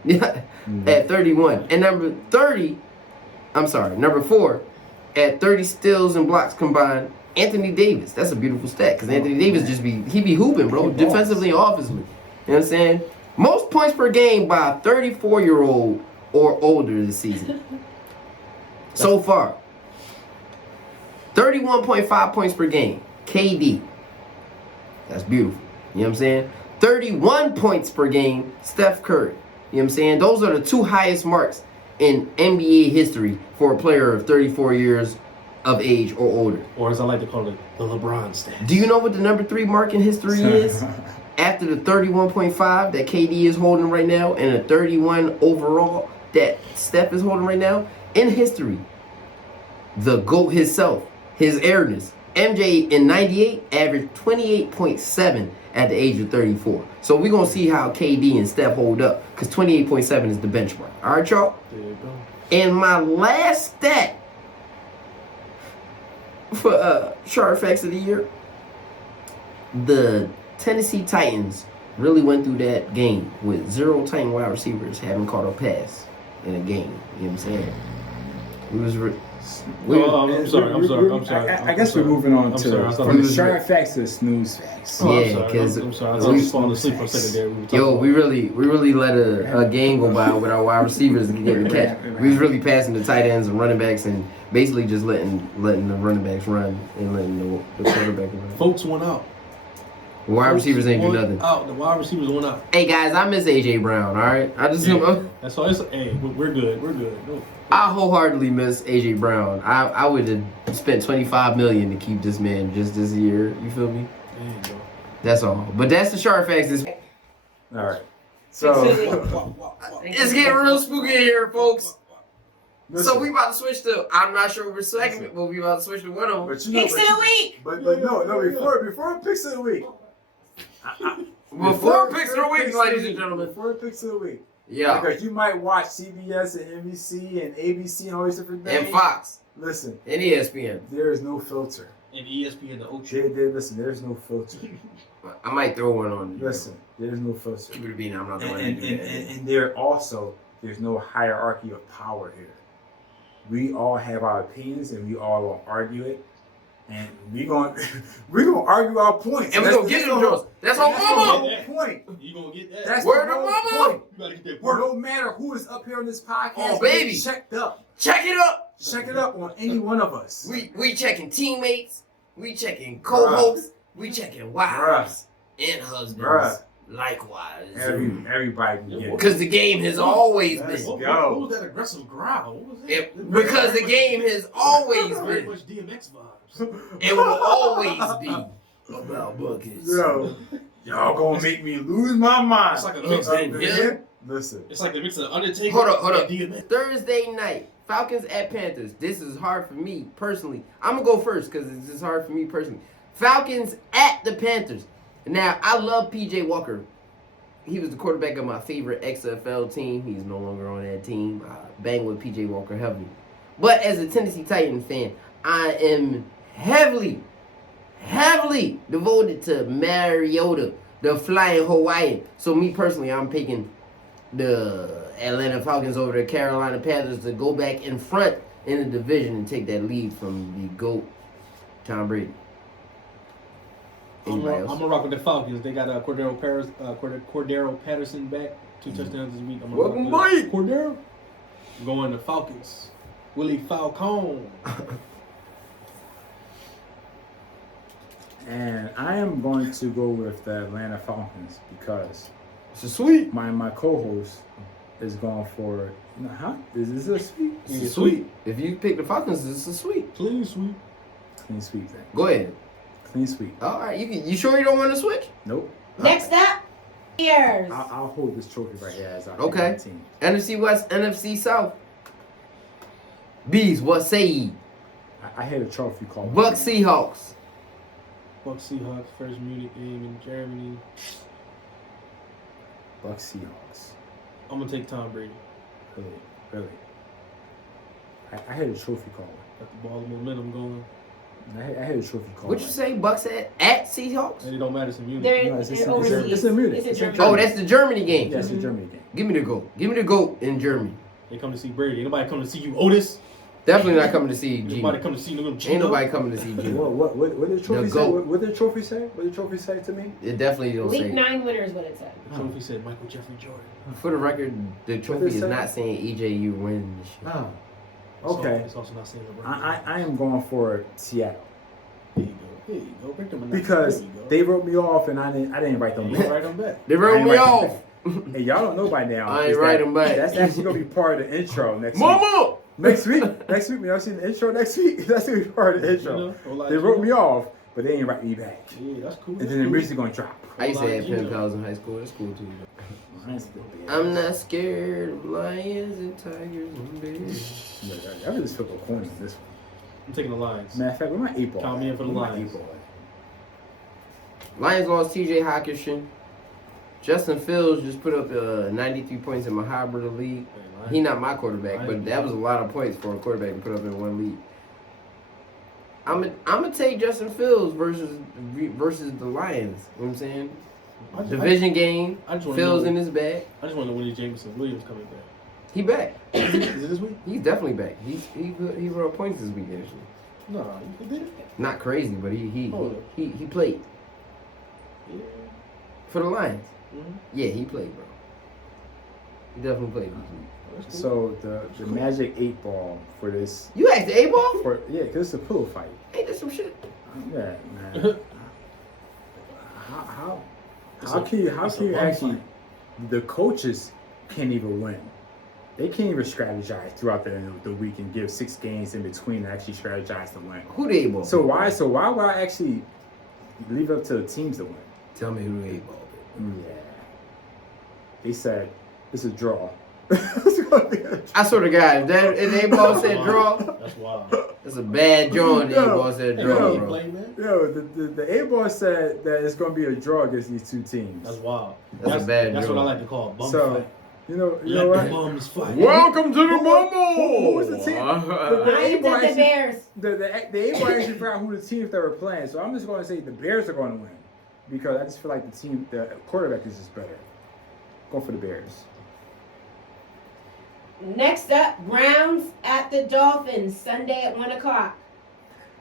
at 31. And number 4 at 30 steals and blocks combined, Anthony Davis. That's a beautiful stat because Anthony Davis he be hooping, bro, He balls. defensively and offensively. You know what I'm saying? Most points per game by a 34-year-old or older this season. So far, 31.5 points per game, KD. That's beautiful. You know what I'm saying? 31 points per game, Steph Curry. You know what I'm saying? Those are the 2 highest marks in NBA history for a player of 34 years of age or older. Or as I like to call it, the LeBron stats. Do you know what the number 3 mark in history is? After the 31.5 that KD is holding right now and the 31 overall that Steph is holding right now, in history, the GOAT himself, his airness, MJ in 98 averaged 28.7 at the age of 34. So we're going to see how KD and Steph hold up because 28.7 is the benchmark. All right, y'all? There you go. And my last stat for Sharp Facts of the Year, the Tennessee Titans really went through that game with 0 Titan wide receivers having caught a pass in a game. You know what I'm saying? We was I'm sorry. I guess we're moving on I'm to sorry, I thought from we the was sharp facts to the snooze facts. Oh, Yeah, I'm sorry. I thought you was falling asleep for a second there. we really let a game go by with our wide receivers getting the catch. We was really passing the tight ends and running backs and basically just letting the running backs run and letting the quarterback run. Folks went out. The wide receivers ain't do nothing. Out. The wide receivers went out. Hey guys, I miss AJ Brown. All right, I just That's all. Hey, we're good. We're good. No. I wholeheartedly miss AJ Brown. I would have spent $25 million to keep this man just this year. You feel me? There you go. That's all. But that's the Sharp Facts. All All right. So It's getting real spooky in here, folks. listen, So we about to switch to. I'm not sure which segment, but we about to switch to one of them. but you know, Picks of the week. But no, before picks of the week. Before picks of the week, ladies and gentlemen. Before picks of the week. Yeah. Because you might watch CBS and NBC and ABC and all these different things. And Fox Listen, and ESPN. there is no filter. And ESPN, the Ocho. Listen, there's no filter. I might throw one on. Listen, there's no filter. Keep it a beat. I'm not the one to And, do and, that. and, and there also, there's no hierarchy of power here. We all have our opinions and we all gonna argue it. And we're gonna argue our points. And we're gonna get them Jones. That's our That's the mama. whole point. You gonna get that? That's Word the of whole mama. point. You gotta get that. Where no matter who is up here on this podcast, Oh, we baby. get checked up. Check it up. Check it up on any one of us. We checking teammates. We checking co-hosts. We checking wives and husbands. Bruh. Likewise. Everybody can get it. Because the game has always Let's been. go. What was that aggressive growl? What was that? Because the game has always Very been. much DMX vibes. It will always be about buckets. Yo, y'all gonna make me lose my mind. It's like a mix Up in. in Yeah. here? Listen. It's like the mix of Undertaker Hold up. and DMX. Thursday night, Falcons at Panthers. This is hard for me personally. I'm going to go first because this is hard for me personally. Falcons at the Panthers. Now, I love P.J. Walker. He was the quarterback of my favorite XFL team. He's no longer on that team. I bang with P.J. Walker heavily. But as a Tennessee Titans fan, I am heavily heavily devoted to Mariota, the flying Hawaiian. So me personally, I'm picking the Atlanta Falcons over the Carolina Panthers to go back in front in the division and take that lead from the GOAT, Tom Brady. I'm Anybody else? gonna rock with the Falcons. They got Cordero Patterson back, 2 touchdowns this week. I'm gonna Welcome, rock with Mike. Cordero. Going to Falcons. Willie Falcone. And I am going to go with the Atlanta Falcons because It's a sweep. my co-host is going for Is this a sweep? It's a sweep. If you pick the Falcons, it's a sweep. Please, sweet. Clean sweep then. Go ahead. Clean sweep. All right, you sure you don't want to switch? Nope. Next up, Bears. I'll hold this trophy right here as I Okay. pick my team. NFC West, NFC South. Bees, what say ye? I had a trophy called Bucks, Seahawks. Bucks Seahawks, first Munich game in Germany. Bucks Seahawks. I'm gonna take Tom Brady. Really. I had a trophy call. Got the ball of momentum going. I had a trophy call. What you say, Bucks at Seahawks? And it don't matter, it's in Munich. They're No, it's they're in- overseas. it's in Munich. It's in It's in Germany. Oh, that's the Germany game. Yes, the Germany game. Give me the GOAT. Give me the GOAT in Germany. They come to see Brady. Ain't nobody come to see you, Otis. Definitely not coming to see Ain't Gino. nobody come to see you, Ain't nobody coming to see Gino. What did the trophy The say? GOAT. What did the trophy say? What did the trophy say to me? It definitely don't Week say. 9 winner is what it said. The trophy said Michael Jeffrey Jordan. For the record, the trophy it is say? not saying EJU win this shit. Oh. It's Okay. It's also not saying LeBron. I am going for Seattle Here you go. Here you go. Break them a because There you go. they wrote me off and I didn't write them You back. right on back. They I wrote ain't me write them off. back. And y'all don't know by now. I ain't is write that- them back. That's actually gonna be part of the intro next week. Mama! Next week, when y'all see the intro next week, that's gonna be part of the intro. You know, don't lie They to wrote you. me off, but they ain't write me back. Yeah, that's cool. And That's then the cool. music's gonna drop. I used to have Gino. pen pals in high school. That's cool too. Mine's still bad. I'm not scared of lions and tigers and bears. I really just took a corner in this one. I'm taking the Lions. Matter of fact, where my 8 ball? Count me in for the Where my Lions. 8 ball at? Lions lost TJ Hawkinson. Justin Fields just put up 93 points in my hybrid league. He not my quarterback, but that was a lot of points for a quarterback to put up in one league. I'm gonna take Justin Fields versus the Lions. You know what I'm saying? Division game. I just wanna Fields know- in his bag. I just want to know when is Jameson Williams coming back. He back. Is it this week? He's definitely back. He wrote points this week actually. No, you did it. Not crazy, but he played Yeah. for the Lions. Mhm. Yeah, he played, bro. He definitely played. That's cool. So the magic 8 ball for this, You asked the A-ball? because it's a pillow fight. Ain't that some shit? Yeah, man. how can you it's a bum actually? fight. The coaches can't even win. They can't even strategize throughout the week and give 6 games in between to actually strategize to win. Who the A-ball? So why would I actually leave it up to the teams to win? Tell me who the A-ball is. Yeah. They said it's a draw. It's gonna be a draw. I swear to God, if the A-ball said draw, That's wild. that's a bad drawing. The Yo, A-ball said Hey, draw, you bro. play, man. Yo, the A-ball said that it's gonna be a draw against these 2 teams. That's wild. That's a bad That's draw. what I like to call bum So, fight. you know Let the what? bums fight. Welcome to the Who was the team? Lions A-ball and the actually- Bears. The A-ball actually forgot who the teams they were playing. So I'm just going to say the Bears are going to win because I just feel like the quarterback is just better. Go for the Bears. Next up, Browns at the Dolphins, Sunday at 1 o'clock.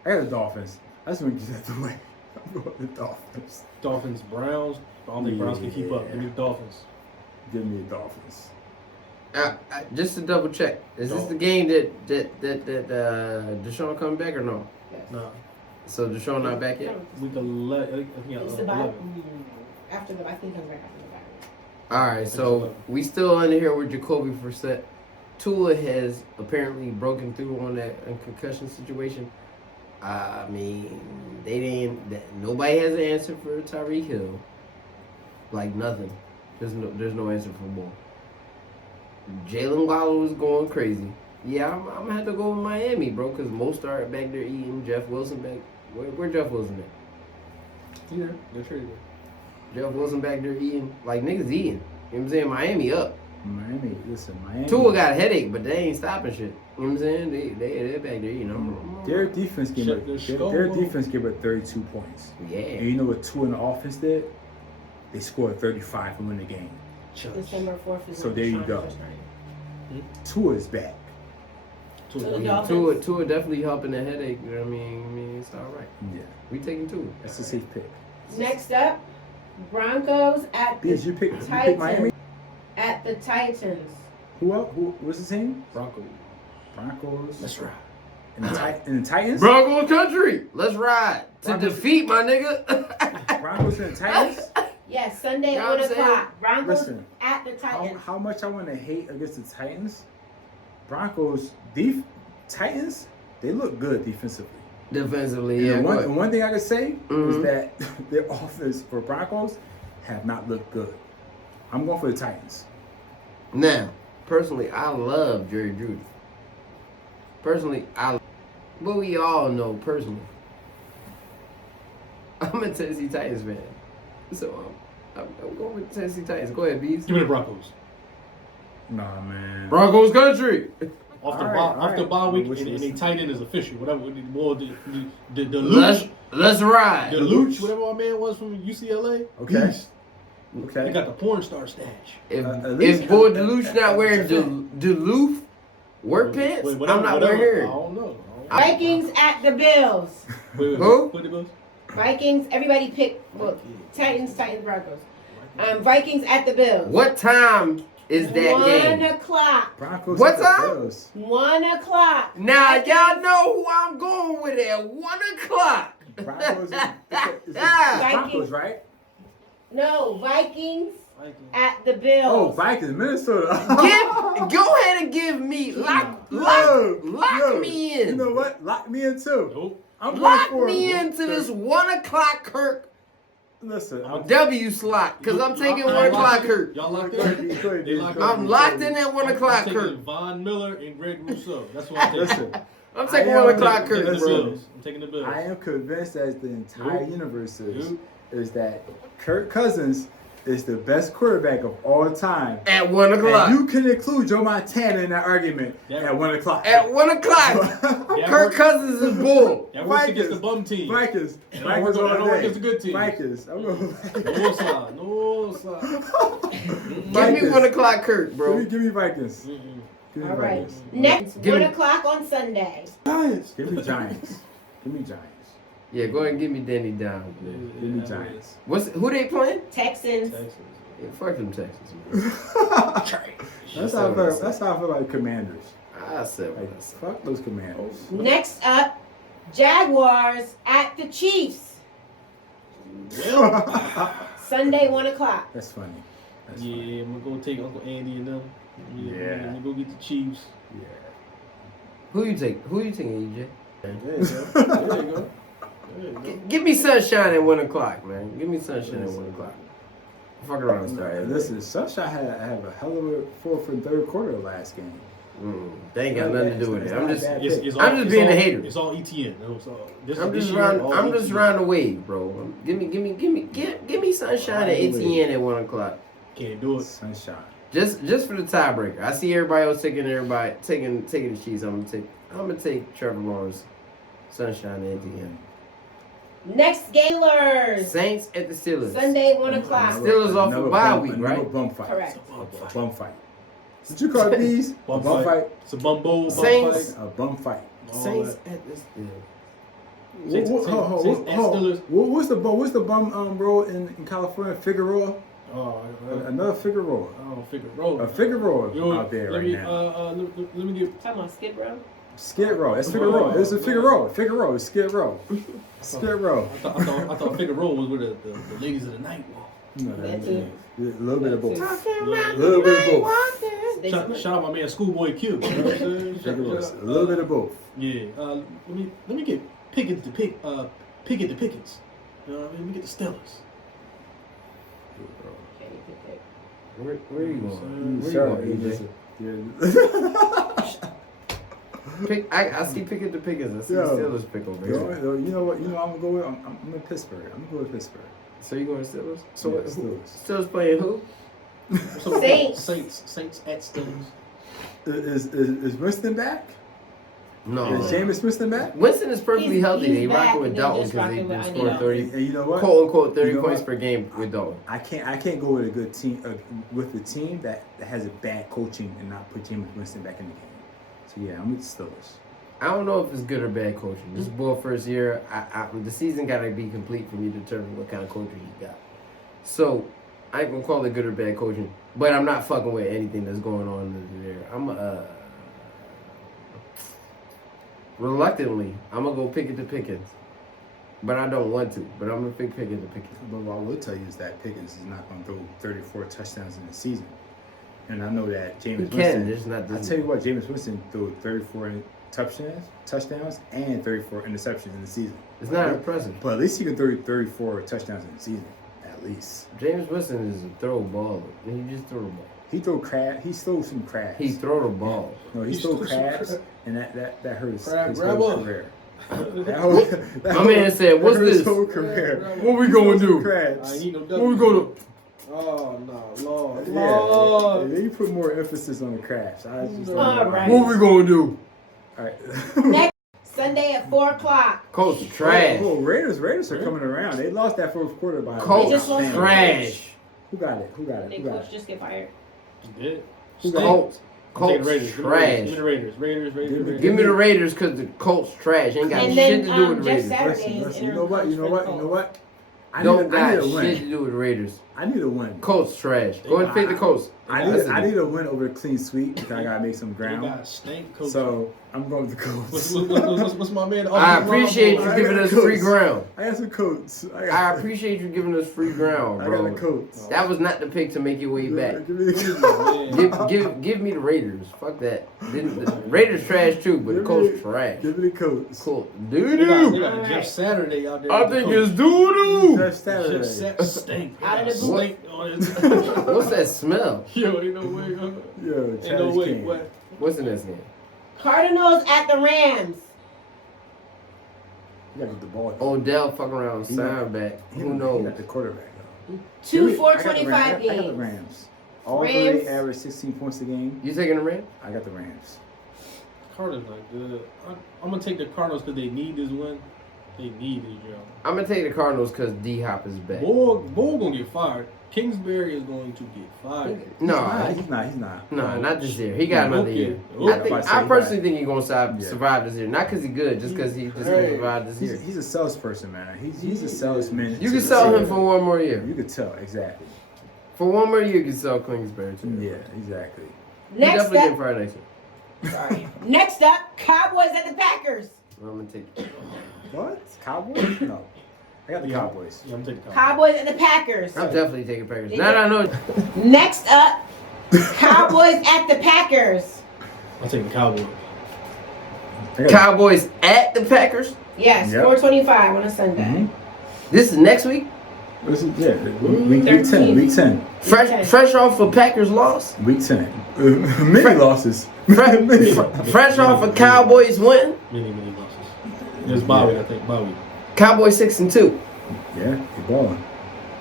I got the Dolphins. I just want to get that the way. I'm going the Dolphins. Dolphins, Browns. I don't think Browns can keep up. Give me the Dolphins. Give me the Dolphins. Just to double check, is this the game that Deshaun coming back or no? No. So Deshaun not back yet? Week 11. I think It's the bye. After the, I think comes back after the bye. All right, so we still under here with Jacoby Brissett. Tua has apparently broken through on that concussion situation. I mean, nobody has an answer for Tyreek Hill. Like nothing. There's no answer for Moore. Jalen Waddle was going crazy. Yeah, I'm gonna have to go with Miami, bro, because Mostert back there eating. Jeff Wilson back. Where Jeff Wilson at? Yeah, they're traded. Jeff Wilson back there eating. Like niggas eating. You know what I'm saying? Miami up. Miami, listen, Miami. Tua got a headache, but they ain't stopping shit. You know what I'm saying? They're back there, you know. Their defense gave Shut up. their Their skull. defense gave up 32 points. Yeah. And you know what Tua in the offense did? They scored 35 and win the game. December 4th is So when there you Deshaun go. first started. Tua is back. To the Yeah, Dolphins. Tua definitely helping the headache. You know what I mean, it's all right. Yeah, We taking Tua. that's a safe pick. Next up, Broncos at the Biz, you pick Titans. Miami. At the Titans. Who else? What's the team? Broncos. Broncos. That's right. And the Titans. Broncos country. Let's ride to Broncos. defeat my nigga. Broncos and the Titans. Yes, Sunday You at know 1 what I'm saying? o'clock. Broncos Listen, at the Titans. How much I want to hate against the Titans? Broncos, Titans, they look good defensively. Defensively, And yeah. and one thing I can say is Mhm. that their offense for Broncos have not looked good. I'm going for the Titans. Now, personally, I love Jerry Judy. Personally, but we all know personally. I'm a Tennessee Titans fan. So I'm going with the Tennessee Titans. Go ahead, Bees. Give me the Broncos. Nah, man. Broncos country. Off the All right. bye week, Which and was- they tight end is official. Whatever. Well, the Let's Luch, let's ride. the Luch, whatever our man was from UCLA. Okay. Beast. They Okay. got the porn star stash. If at least- if Boy Deluxe not wearing Duluth work pants, Whatever, I'm not whatever. wearing I her. don't know. Vikings at the Bills. Who? Who the Bills? Vikings, everybody pick, well, Titans, Broncos. Vikings at the Bills. What time is that 1 game? o'clock. Broncos. What at the time? Bills. 1 o'clock. Now Vikings- y'all know who I'm going with at 1 o'clock. Broncos. It's Ah. Broncos, right? No, Vikings at the Bills. Oh, Vikings, Minnesota. Go ahead and give me lock Yo, me in. You know what? Lock me in too. Nope. I'm Lock going for me into this 1 o'clock Kirk Listen, W slot, cause I'm taking Y'all 1 o'clock locked in? Kirk. Y'all locked Go ahead, in? go ahead, They go locked ahead. I'm locked in at 1 o'clock I'm Kirk. taking Von Miller and Greg Rousseau. That's what I'm taking. Listen, I'm taking I 1 am- o'clock I'm taking Kirk, the bro. Bills. I'm taking the Bills. I am convinced that the entire Nope. universe Nope. is that Kirk Cousins is the best quarterback of all time. At 1 o'clock. And you can include Joe Montana in that argument at 1 o'clock. At 1 o'clock. Yeah, Kirk Cousins is bull. That works against the Vikings. bum team. Vikings. That Vikings don't work all day. against the good team. Vikings. I'm going No slide. No slide. Give me 1 o'clock Kirk, bro. Give me Vikings. Mm-mm. Give me All right. Vikings. Next, Give 1 me- o'clock on Sunday. Giants. Give me Giants. Give me Giants. Yeah, go ahead and give me Danny down. Give me Giants. Who they playing? Texans. Yeah, fuck them Texans, man. That's how I feel like Commanders. I said what I Like, said. fuck those Commanders. Next up, Jaguars at the Chiefs. Sunday, 1 o'clock. That's funny. That's funny. Yeah, I'm gonna go take Uncle Andy and them. Yeah. I'm gonna go get the Chiefs. Yeah. Who you taking, EJ? There you go. There you go. There you go. Give me sunshine at 1 o'clock, man. Give me sunshine at 1 o'clock. Fuck around and start. Listen, Sunshine had a hell of a fourth and third quarter last game. They ain't got nothing to do with it. I'm just It's just being a hater. It's all ETN. This I'm this just year, around. all I'm just ETN. around the wave, bro. Give me sunshine at ATN at 1 o'clock. Can't do it. Sunshine. Just for the tiebreaker. I see everybody else taking the Chiefs. I'm gonna take Trevor Lawrence. Sunshine at ATN. Next, Steelers. Saints at the Steelers. Sunday, 1 o'clock. Steelers off a Another bye bum- week, another right? Bum fight. Correct. A bum fight. Did you call these a Bum bum fight. fight? It's a bum bowl. Bum Saints. fight. A bum fight. All Saints that. at the Steelers. Saints- Saints and Steelers. What's the bum bro in California? Figueroa. Oh, Another Figueroa. I don't figure. Roll. A Figueroa Yo, out there let right me, now. let me get. Talking about Skid Row. Skid Row. It's Figueroa. It's a Figueroa. Figueroa. Skid Row. Skid Row. I thought Figueroa was with the ladies of the night. No, That too. a little bit of both. Yeah. A little bit of both. They Shout out my man Schoolboy Q. You know what I'm saying? Figueroa. Shout- A little bit of both. Yeah. Let me get Pickett the Pickens. You know what I mean? Let me get the Steelers. Where are you going? Sorry, EJ? I see Pickett the Pickens. I see Yo. Steelers pick over You here. know what? I'm gonna go with. I'm in Pittsburgh. I'm gonna go with Pittsburgh. So you going Steelers? So Yeah, who- Steelers. Steelers playing who? What's up? Saints. Saints at Steelers. Is Winston back? No. Is Jameis Winston back? Winston is perfectly He's- healthy. he's They back, rocking with and they Dalton just because they rocking with just Andy scored 30, And you know what? quote unquote, 30 You know points what? per game with Dalton. I can't go with a good team with the team that has a bad coaching and not put Jameis Winston back in the game. So yeah, I'm with the Steelers. I don't know if it's good or bad coaching. This is Bull first year. The season got to be complete for me to determine what kind of coaching he got. So I ain't gonna call it good or bad coaching, but I'm not fucking with anything that's going on there. Reluctantly, I'm gonna go Pickett to Pickens, but I don't want to. But I'm gonna pick Pickett to Pickens. But what I will tell you is that Pickens is not going to throw 34 touchdowns in the season. And I know that He Jameis can, Winston. just not I this. tell you what, Jameis Winston threw 34 touchdowns and 34 interceptions in the season. It's not impressive. But at least he can throw 34 touchdowns in the season, at least. James Winston is a throw ball. He just threw the ball. He threw crab. He stole some crabs. He throw the ball. No, he He stole stole some crabs, crab. and that hurt his Crab whole grabber. career. My man said, "What's hurt his this? whole career. What we He gonna stole some do? I Crabs. ain't need no What W. we gonna do?" Oh no, Lord, Yeah, Lord. yeah, you put more emphasis on the crabs. I was just All right. What we gonna do? All right. Next Sunday at 4:00. Coach trash. Oh, Raiders are coming around. They lost that first quarter by. Coach just lost the trash. Who got it? Who got it? Did Who got coach it? just get fired? Yeah. Who got Colts. Take the Colts Raiders. Give me trash. the Raiders. Raiders. Give me the Raiders because the Colts trash. Ain't got And shit then, to do with the Jeff Raiders. Saturday Listen, is listen. You interim know what? coach You know for what? the You know Colts. what? I Don't need a got shit win. to do with the Raiders. I need a win. Colts trash. Go and pick the Colts. I need a win over a clean sweep because I gotta make some They ground. got stank coach. So I'm going with the What's Colts. my man? I appreciate you I giving got us the free Colts. ground. I got some coats. I appreciate you giving us free ground, I got the bro. coats. That was not the pick to make your way back. Give me the coats. Give me the Raiders. Fuck that. The Raiders trash too, but the Colts trash. Give me the coats. Cool. They Doo got doo. Jeff Saturday out there. I with the think coach. it's doo doo. Jeff Saturday. Jeff stank. Out of the Stank on his- What's that smell? Yo, ain't no way. Yo, Ain't no Travis way. King. What? What's in this game? Cardinals at the Rams. You gotta get the ball. Odell fucking around He got- sign back. He Who got knows? the quarterback though. Two I got the 425 Rams. I got the games. Rams. All Rams. three average 16 points a game. You taking the Rams? I got the Rams. Cardinals not good. I'm gonna take the Cardinals because they need this win. They need this job. I'm gonna take the Cardinals because D Hop is back. Bull gonna get fired. Kingsbury is going to get fired. No, He's not. no, not this year. He got another Okay. year. Okay. I personally think he's gonna Yeah. survive this year. Not because he's good, just because he's just gonna survive this year. He's a salesperson, man. He's a salesman. You to can the sell him city. for one more year. You could tell exactly. For one more year, you can sell Kingsbury too. Yeah, exactly. He Next definitely up, getting fired next year. sorry. Next up, Cowboys at the Packers. I'm gonna take. What? Cowboys? No. I got the Cowboys. Yeah, I'm taking Cowboys. Cowboys at the Packers. I'm definitely taking Packers. They Now that I know. Next up, Cowboys at the Packers. I'm taking Cowboys. I got- Cowboys at the Packers. Yes, Yep. 425 on a Sunday. Mhm. This is next week. This is, yeah, week 10. 13. Week 10. Fresh off a Packers loss. Week 10. Many losses. Fresh off a Cowboys win. Many losses. There's Bowie, I think. Bowie. Cowboys 6-2. Yeah, you're balling.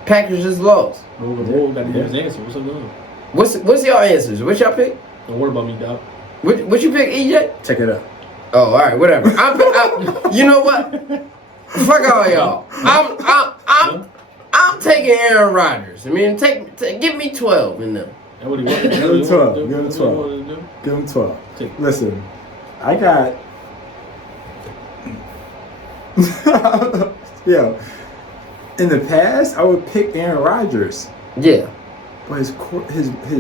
Packers just lost. Bull got to give his answer. What's up, going? What's y'all answers? What y'all pick? Don't worry about me, Doc. What you pick, EJ? Check it out. Oh, all right, whatever. You know what? Fuck all y'all. I'm taking Aaron Rodgers. I mean, give me 12 in them. And what do you want? Give him 12. Give him 12. What do you want to do? Give him 12. Take- Listen, I got. Yo, in the past, I would pick Aaron Rodgers, Yeah. but his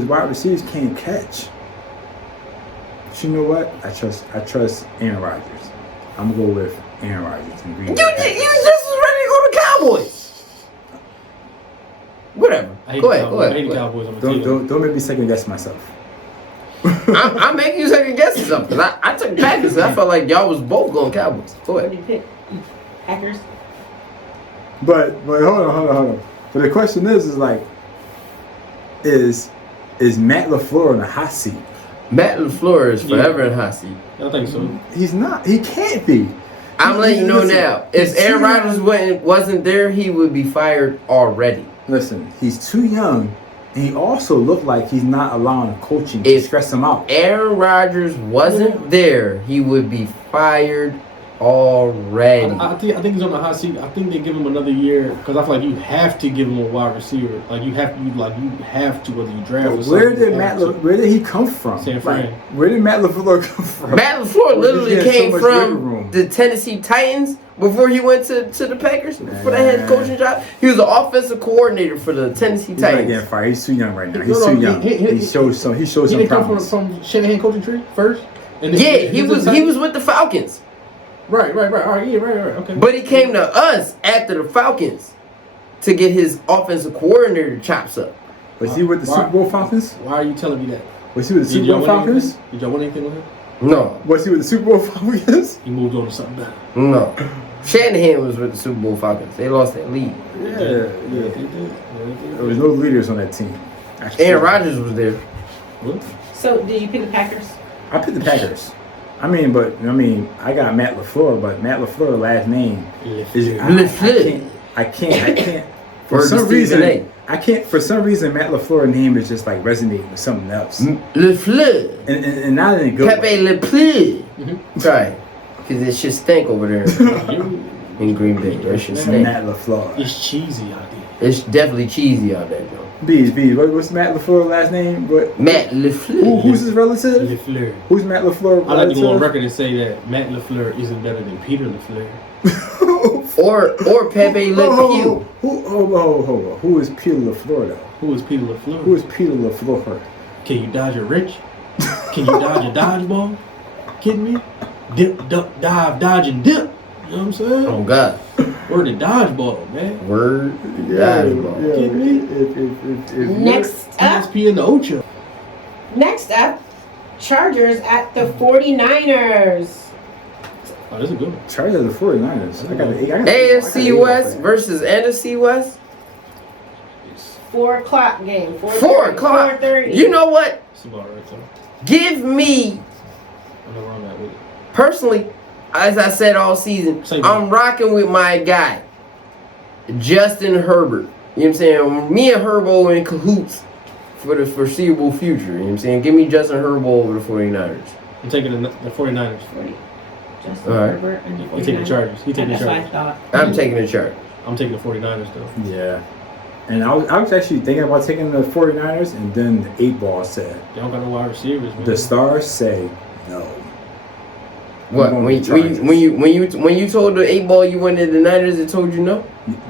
wide receivers can't catch. But you know what? I trust Aaron Rodgers. I'm gonna go with Aaron Rodgers and Green You Bay just Packers. was ready to go to Cowboys. Whatever. I hate Go the ahead. Cowboys. I hate Go the ahead. Cowboys. I'm going to take them. Don't make me second guess myself. I'm making you second guess or something. I took Packers. I felt like y'all was both going Cowboys. Go What ahead. do you pick? Packers. But hold on. But the question is like, is Matt LaFleur on the hot seat? Matt LaFleur is forever in hot seat. I think so. He's not. He can't be. I'm letting you know Listen, now. If he's Aaron too Rodgers wasn't there, he would be fired already. Listen, he's too young And he also looked like he's not allowing coaching to If- stress him out. Aaron Rodgers wasn't there, he would be fired already. I think he's on the hot seat. I think they give him another year because I feel like you have to give him a wide receiver. Like you have to whether you draft. Or Where something, did you have to. where did he come from? San Fran. Like, where did Matt LaFleur come from? Matt LaFleur literally He had so came much wiggle from room. the Tennessee Titans before he went to the Packers for the head Nah. coaching job. He was the offensive coordinator for the Tennessee He's not Titans. getting fired. He's too young right now. No, He's no, too young. he- He shows some. He shows He some didn't come promise. from Shanahan coaching tree first. And then Yeah, he was a- with the Falcons, right. All right, yeah, right. Okay. but he came to us after the Falcons to get his offensive coordinator chops up. Was he with the Why- Super Bowl Falcons? Why are you telling me that? Was he with the Did Super y'all Bowl win Falcons? anything? Did y'all win anything with him? No, Was he with the Super Bowl Falcons? He moved on to something better. no. Shanahan was with the Super Bowl Falcons. They lost that lead. Yeah, He yeah. did. There was no leaders on that team. Aaron Rodgers was there. What? So did you pick the Packers? I picked the Packers. I got Matt LaFleur, but Matt LaFleur last name is LaFleur. I can't. For Word to some Stephen reason, A. I can't. For some reason, Matt LaFleur name is just like resonating with something else, LaFleur. and not in a good Pepe way. Le Pew. Right. Because it shit stink over there in Green Bay. That shit stink. Matt LaFleur. It's cheesy out there. It's definitely cheesy out there, though. B. What's Matt LaFleur last name? What? Matt LaFleur. Who's his relative? LaFleur. Who's Matt LaFleur? I like to go on relative? record and say that Matt LaFleur isn't better than Peter LaFleur. Or Pepe Le Pew. Who is Peter LaFleur though? Who is Peter LaFleur? Who is Peter LaFleur? Can you dodge a wrench? Can you dodge a dodgeball? Kidding me? Dip, duck, dive, dodge, and dip. You know what I'm saying? Oh, God. Word of dodgeball, man. Word. Dodgeball. Kidding me? Next up, ESPN the Ocho. next up, Chargers at the 49ers. Oh, that's a good one. Chargers are the 49ers. I got the AFC West versus NFC West. 4 o'clock game. 4 o'clock. 4:30. You know what? That's about right, so. Give me, I know where I'm at with it. personally, as I said all season, Same I'm rocking with my guy, Justin Herbert. You know what I'm saying? Me and Herbo in cahoots for the foreseeable future. You know what I'm saying? Give me Justin Herbert over the 49ers. I'm taking the 49ers. 40. Justin All right. Herbert and the He taking the 49ers. Chargers. He taking the That's what I Chargers. thought. I'm taking the Chargers. I'm taking the 49ers, though. Yeah. And I was actually thinking about taking the 49ers, and then the 8 ball said, They don't got no wide receivers, man. the stars say no. What? I'm going When with the when you told the 8 ball you wanted the Niners, it told you no?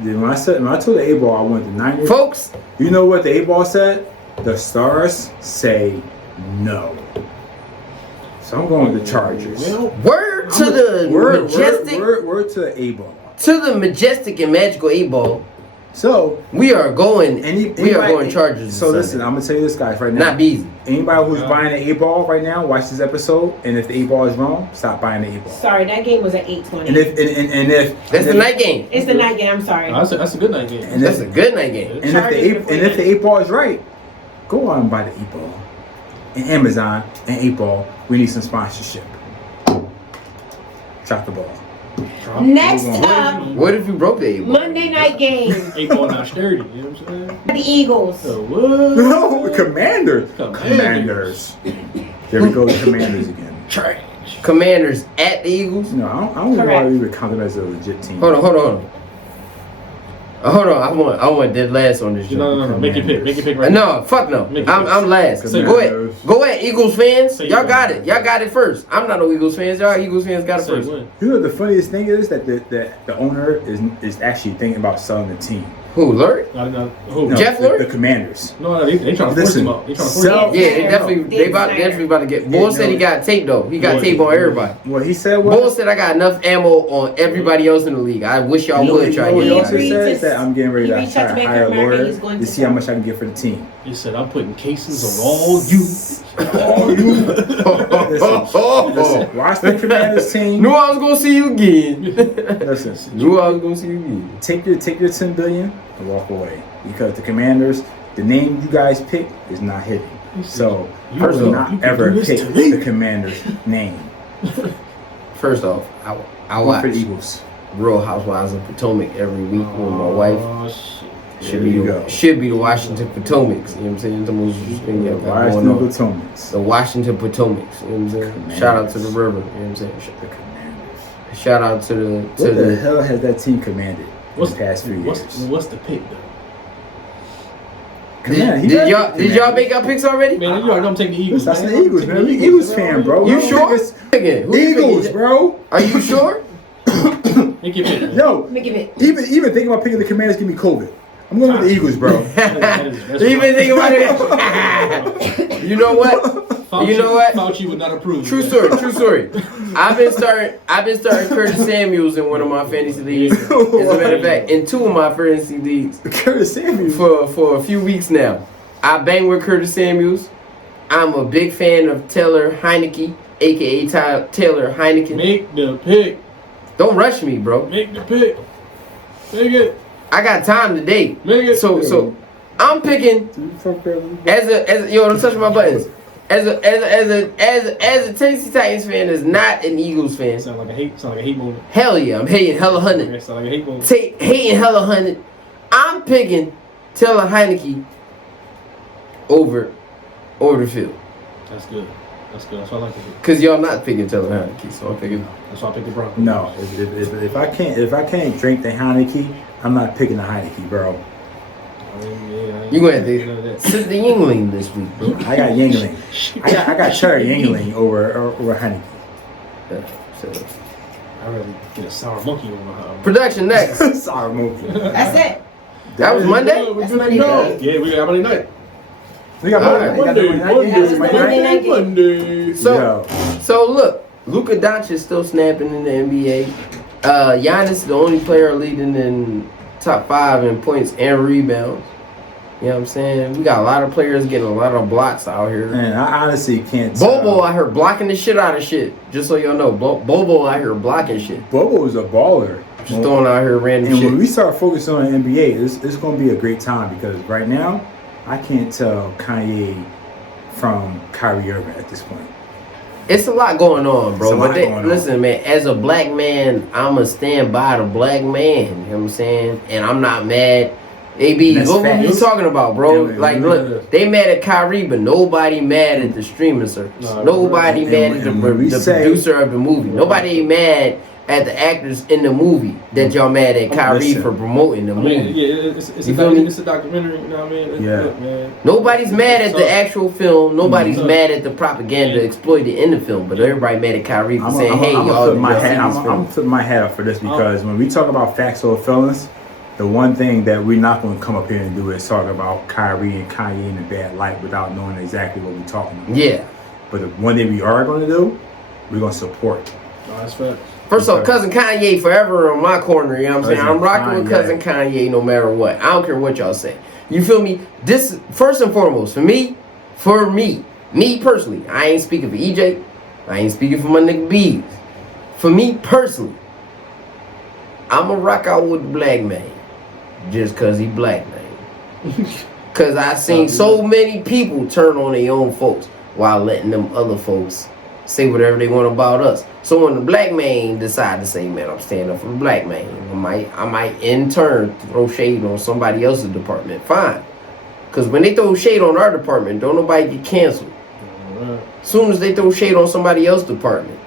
When I told the 8 ball I wanted the Niners, Folks, you know what the 8 ball said? The stars say no. So I'm going with the Chargers. Well, word to the majestic, Word to the 8 ball. to the majestic and magical 8 ball. So We are going. We are anybody- going Chargers. So this listen, Sunday. I'm gonna tell you this, guys, right now. Not Beasley. Anybody who's buying the 8 ball right now, watch this episode, and if the 8 ball is wrong, stop buying the 8 ball. Sorry, that game was at 8:20. And if That's the night game. It's the night game. I'm sorry. that's a good night game. And That's a good night game. And Chargers if the 8 ball is right, go out and buy the 8 ball. And Amazon and 8 ball, we need some sponsorship. Drop the ball. Next Hold on. up, What if you broke the 8 ball? Monday night game. 8 ball not sturdy, you know what I'm saying? The Eagles. So what? No, Commanders. Commanders. There we go, the Commanders again. Trash. Commanders at the Eagles. No, I don't know why Correct. we would count them as a legit team. Hold on. Hold on. I want dead last on this. No. Make your pick. Make your pick right now. No, fuck no. Make it I'm last. Say Go Commanders. ahead. Go ahead, Eagles fans. Say Y'all you got win. it. Y'all got it first. I'm not no Eagles fans. Y'all Eagles fans got it Say first. when. You know the funniest thing is that the owner is actually thinking about selling the team. Who, Lurie? Who? No, Jeff the Lurie? Commanders. No, they trying to force Listen, him out. They trying to force sell- him out. Yeah, they definitely Snyder. definitely about to get. Yeah, Bull said he no. got tape though. He got Boy, tape on everybody. What he said was. Bull said I got enough ammo on everybody else in the league. I wish y'all would try You to know get what he agreed also it. said? to- Is that I'm getting ready he to reached try out to to Bank hire of a America. lawyer He's going to to see how much I can get for the team. He said, I'm putting cases on all you. Listen, watch the Commanders team. Knew I was gonna see you again. Listen, Knew I was gonna see you again. take your $10 billion and walk away, because the Commanders, the name you guys pick is not hitting. So You I will can- not you can ever do this pick to me. the Commanders name. First off, I Go watch for the Eagles. Real Housewives of Potomac every week with my wife. Oh, shit. Should be the Washington Potomac's. You know what I'm saying? The most thing that got going Washington on. Potomac's. The Washington Potomac's. You know what I'm saying? Commanders. Shout out to the river. You know what I'm saying? The Commanders. Shout out to the What the hell has that team commanded in the past few years? What's the pick though? Did y'all make up picks already? Man, you already know I'm taking the Eagles. That's man. the Eagles, man. We Eagles fan, bro. You sure? Again, who you Eagles, picking? bro. Are you sure? Make your pick. man. Yo, Let me give it. even thinking about picking the Commanders give me COVID. I'm going with the Eagles, bro. That's You been thinking about it? You know what? Fauci, You know what? Fauci would not approve. True story. I've been starting Curtis Samuels in one of my fantasy leagues. As a matter of fact, in two of my fantasy leagues Curtis Samuels. for a few weeks now. I bang with Curtis Samuels. I'm a big fan of Taylor Heineke, aka Taylor Heineken. Make the pick. Don't rush me, bro. Make the pick. Make it. I got time today. Make it. So I'm picking as a yo, don't touch my buttons. As a Tennessee Titans fan that's not an Eagles fan. Sound like a hate moment. Hell yeah, I'm hating hella hundred. Sound like a hate moment. Hating hella hundred. I'm picking Taylor Heineke over the field. That's good. That's what I like to hear. Cause y'all not picking Taylor Heineke, so I'm picking. That's why I picked the Broncos. No, if I can't drink the Heineke, I'm not picking the Heineke, bro. You gonna have to sit the Yingling this week, bro. I got Yingling. I got Cherry Yingling over Heineke. Yeah, so. I'd rather get a sour monkey on my house. Production next. Sorry, movie. That's it. That was Monday. That's Monday night. Yeah, we got Monday night. We got Monday. So look, Luka Doncic still snapping in the NBA. Giannis is the only player leading in top 5 in points and rebounds. You know what I'm saying? We got a lot of players getting a lot of blocks out here. Man, I honestly can't. Bobo out here blocking the shit out of shit. Just so y'all know, Bobo out here blocking shit. Bobo is a baller. Just throwing out here random and shit. when we start focusing on the NBA, it's going to be a great time because right now, I can't tell Kanye from Kyrie Irving at this point. It's a lot going on, bro. It's a lot But going on. listen, man, as a black man, I'ma stand by the black man. You know what I'm saying? And I'm not mad. AB, That's what were you facts. talking about, bro? Yeah, man, Like, yeah. look, they mad at Kyrie, but nobody mad at the streaming service. Nobody and- mad at and when we the say- producer of the movie. Nobody mad at the actors in the movie that y'all mad at Kyrie Listen. for promoting the I movie. mean, yeah, it's You feel me? it's a documentary, you know what I mean? Yeah. Look, man. Nobody's mad at So- the actual film. Nobody's Mhm. mad at the propaganda exploited in the film. But everybody mad at Kyrie for saying, "Hey, I'm y'all, flip my y'all see hat. this film." I'm flipping my hat up for this because when we talk about facts over feelings, the one thing that we're not going to come up here and do is talk about Kyrie and Kanye in a bad light without knowing exactly what we're talking about. Yeah. But the one thing we are going to do, we're going to support. No, that's fact. First off, Okay. Cousin Kanye forever on my corner, you know what I'm saying? Cousin I'm rocking with Cousin Kanye no matter what. I don't care what y'all say. You feel me? This, first and foremost, for me personally, I ain't speaking for EJ. I ain't speaking for my nigga Bees. For me personally, I'ma rock out with the black man. Just cause he black, man. Cause I seen so many people turn on their own folks while letting them other folks say whatever they want about us. So when the black man decide to say, man, I'm standing up for the black man, I might in turn throw shade on somebody else's department. Fine. Cause when they throw shade on our department, don't nobody get canceled. Soon as they throw shade on somebody else's department,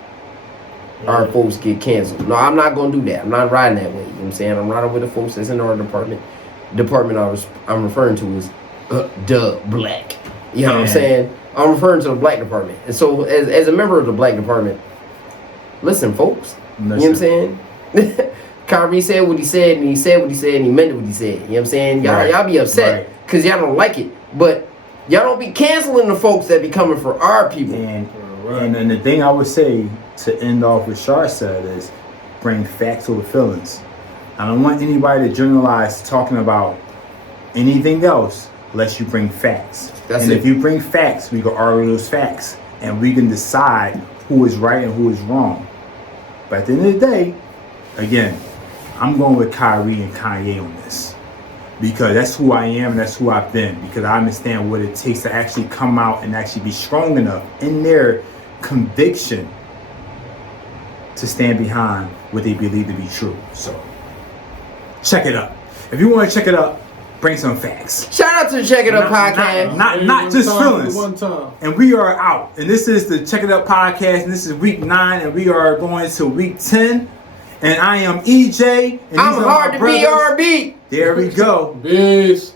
our folks get canceled. No, I'm not gonna do that. I'm not riding that way. You know what I'm saying? I'm riding with the folks that's in our department. Department I'm referring to is the black. You know what I'm saying? I'm referring to the black department. And so as a member of the black department, listen, folks. You know what I'm saying? Kyrie said what he said, and he said what he said, and he meant what he said. You know what I'm saying? Y'all be upset because y'all don't like it. But y'all don't be canceling the folks that be coming for our people. And then the thing I would say to end off what Shar said is bring facts over feelings. I don't want anybody to generalize talking about anything else unless you bring facts. If you bring facts, we can argue those facts and we can decide who is right and who is wrong. But at the end of the day, again, I'm going with Kyrie and Kanye on this. Because that's who I am and that's who I've been. Because I understand what it takes to actually come out and actually be strong enough in their conviction to stand behind what they believe to be true. So, check it out. If you want to check it out, bring some facts. Shout out to the Check It Up podcast. Not just feelings. One time. And we are out. And this is the Check It Up podcast. And this is week 9. And we are going to week 10. And I am EJ. And I'm these are hard my to be brothers. RB. There we go. Peace.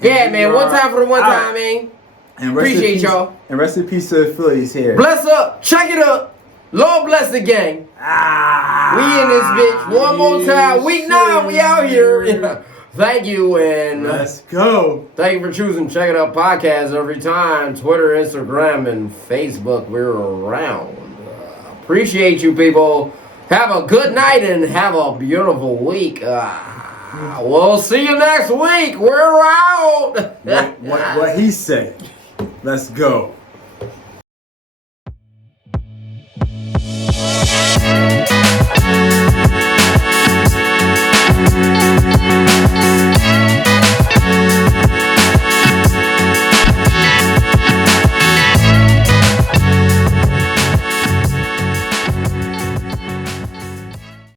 Yeah, man. One time for the one out. time, man. And rest in Appreciate peace- y'all. And rest in peace to the Phillies here. Bless up. Check it up. Lord bless the gang. We in this bitch. One more time. Week 9. We out here. Thank you. And Let's go. thank you for choosing Check It Out podcast every time. Twitter, Instagram, and Facebook. We're around. Appreciate you, people. Have a good night and have a beautiful week. We'll see you next week. We're out. What he said. Let's go.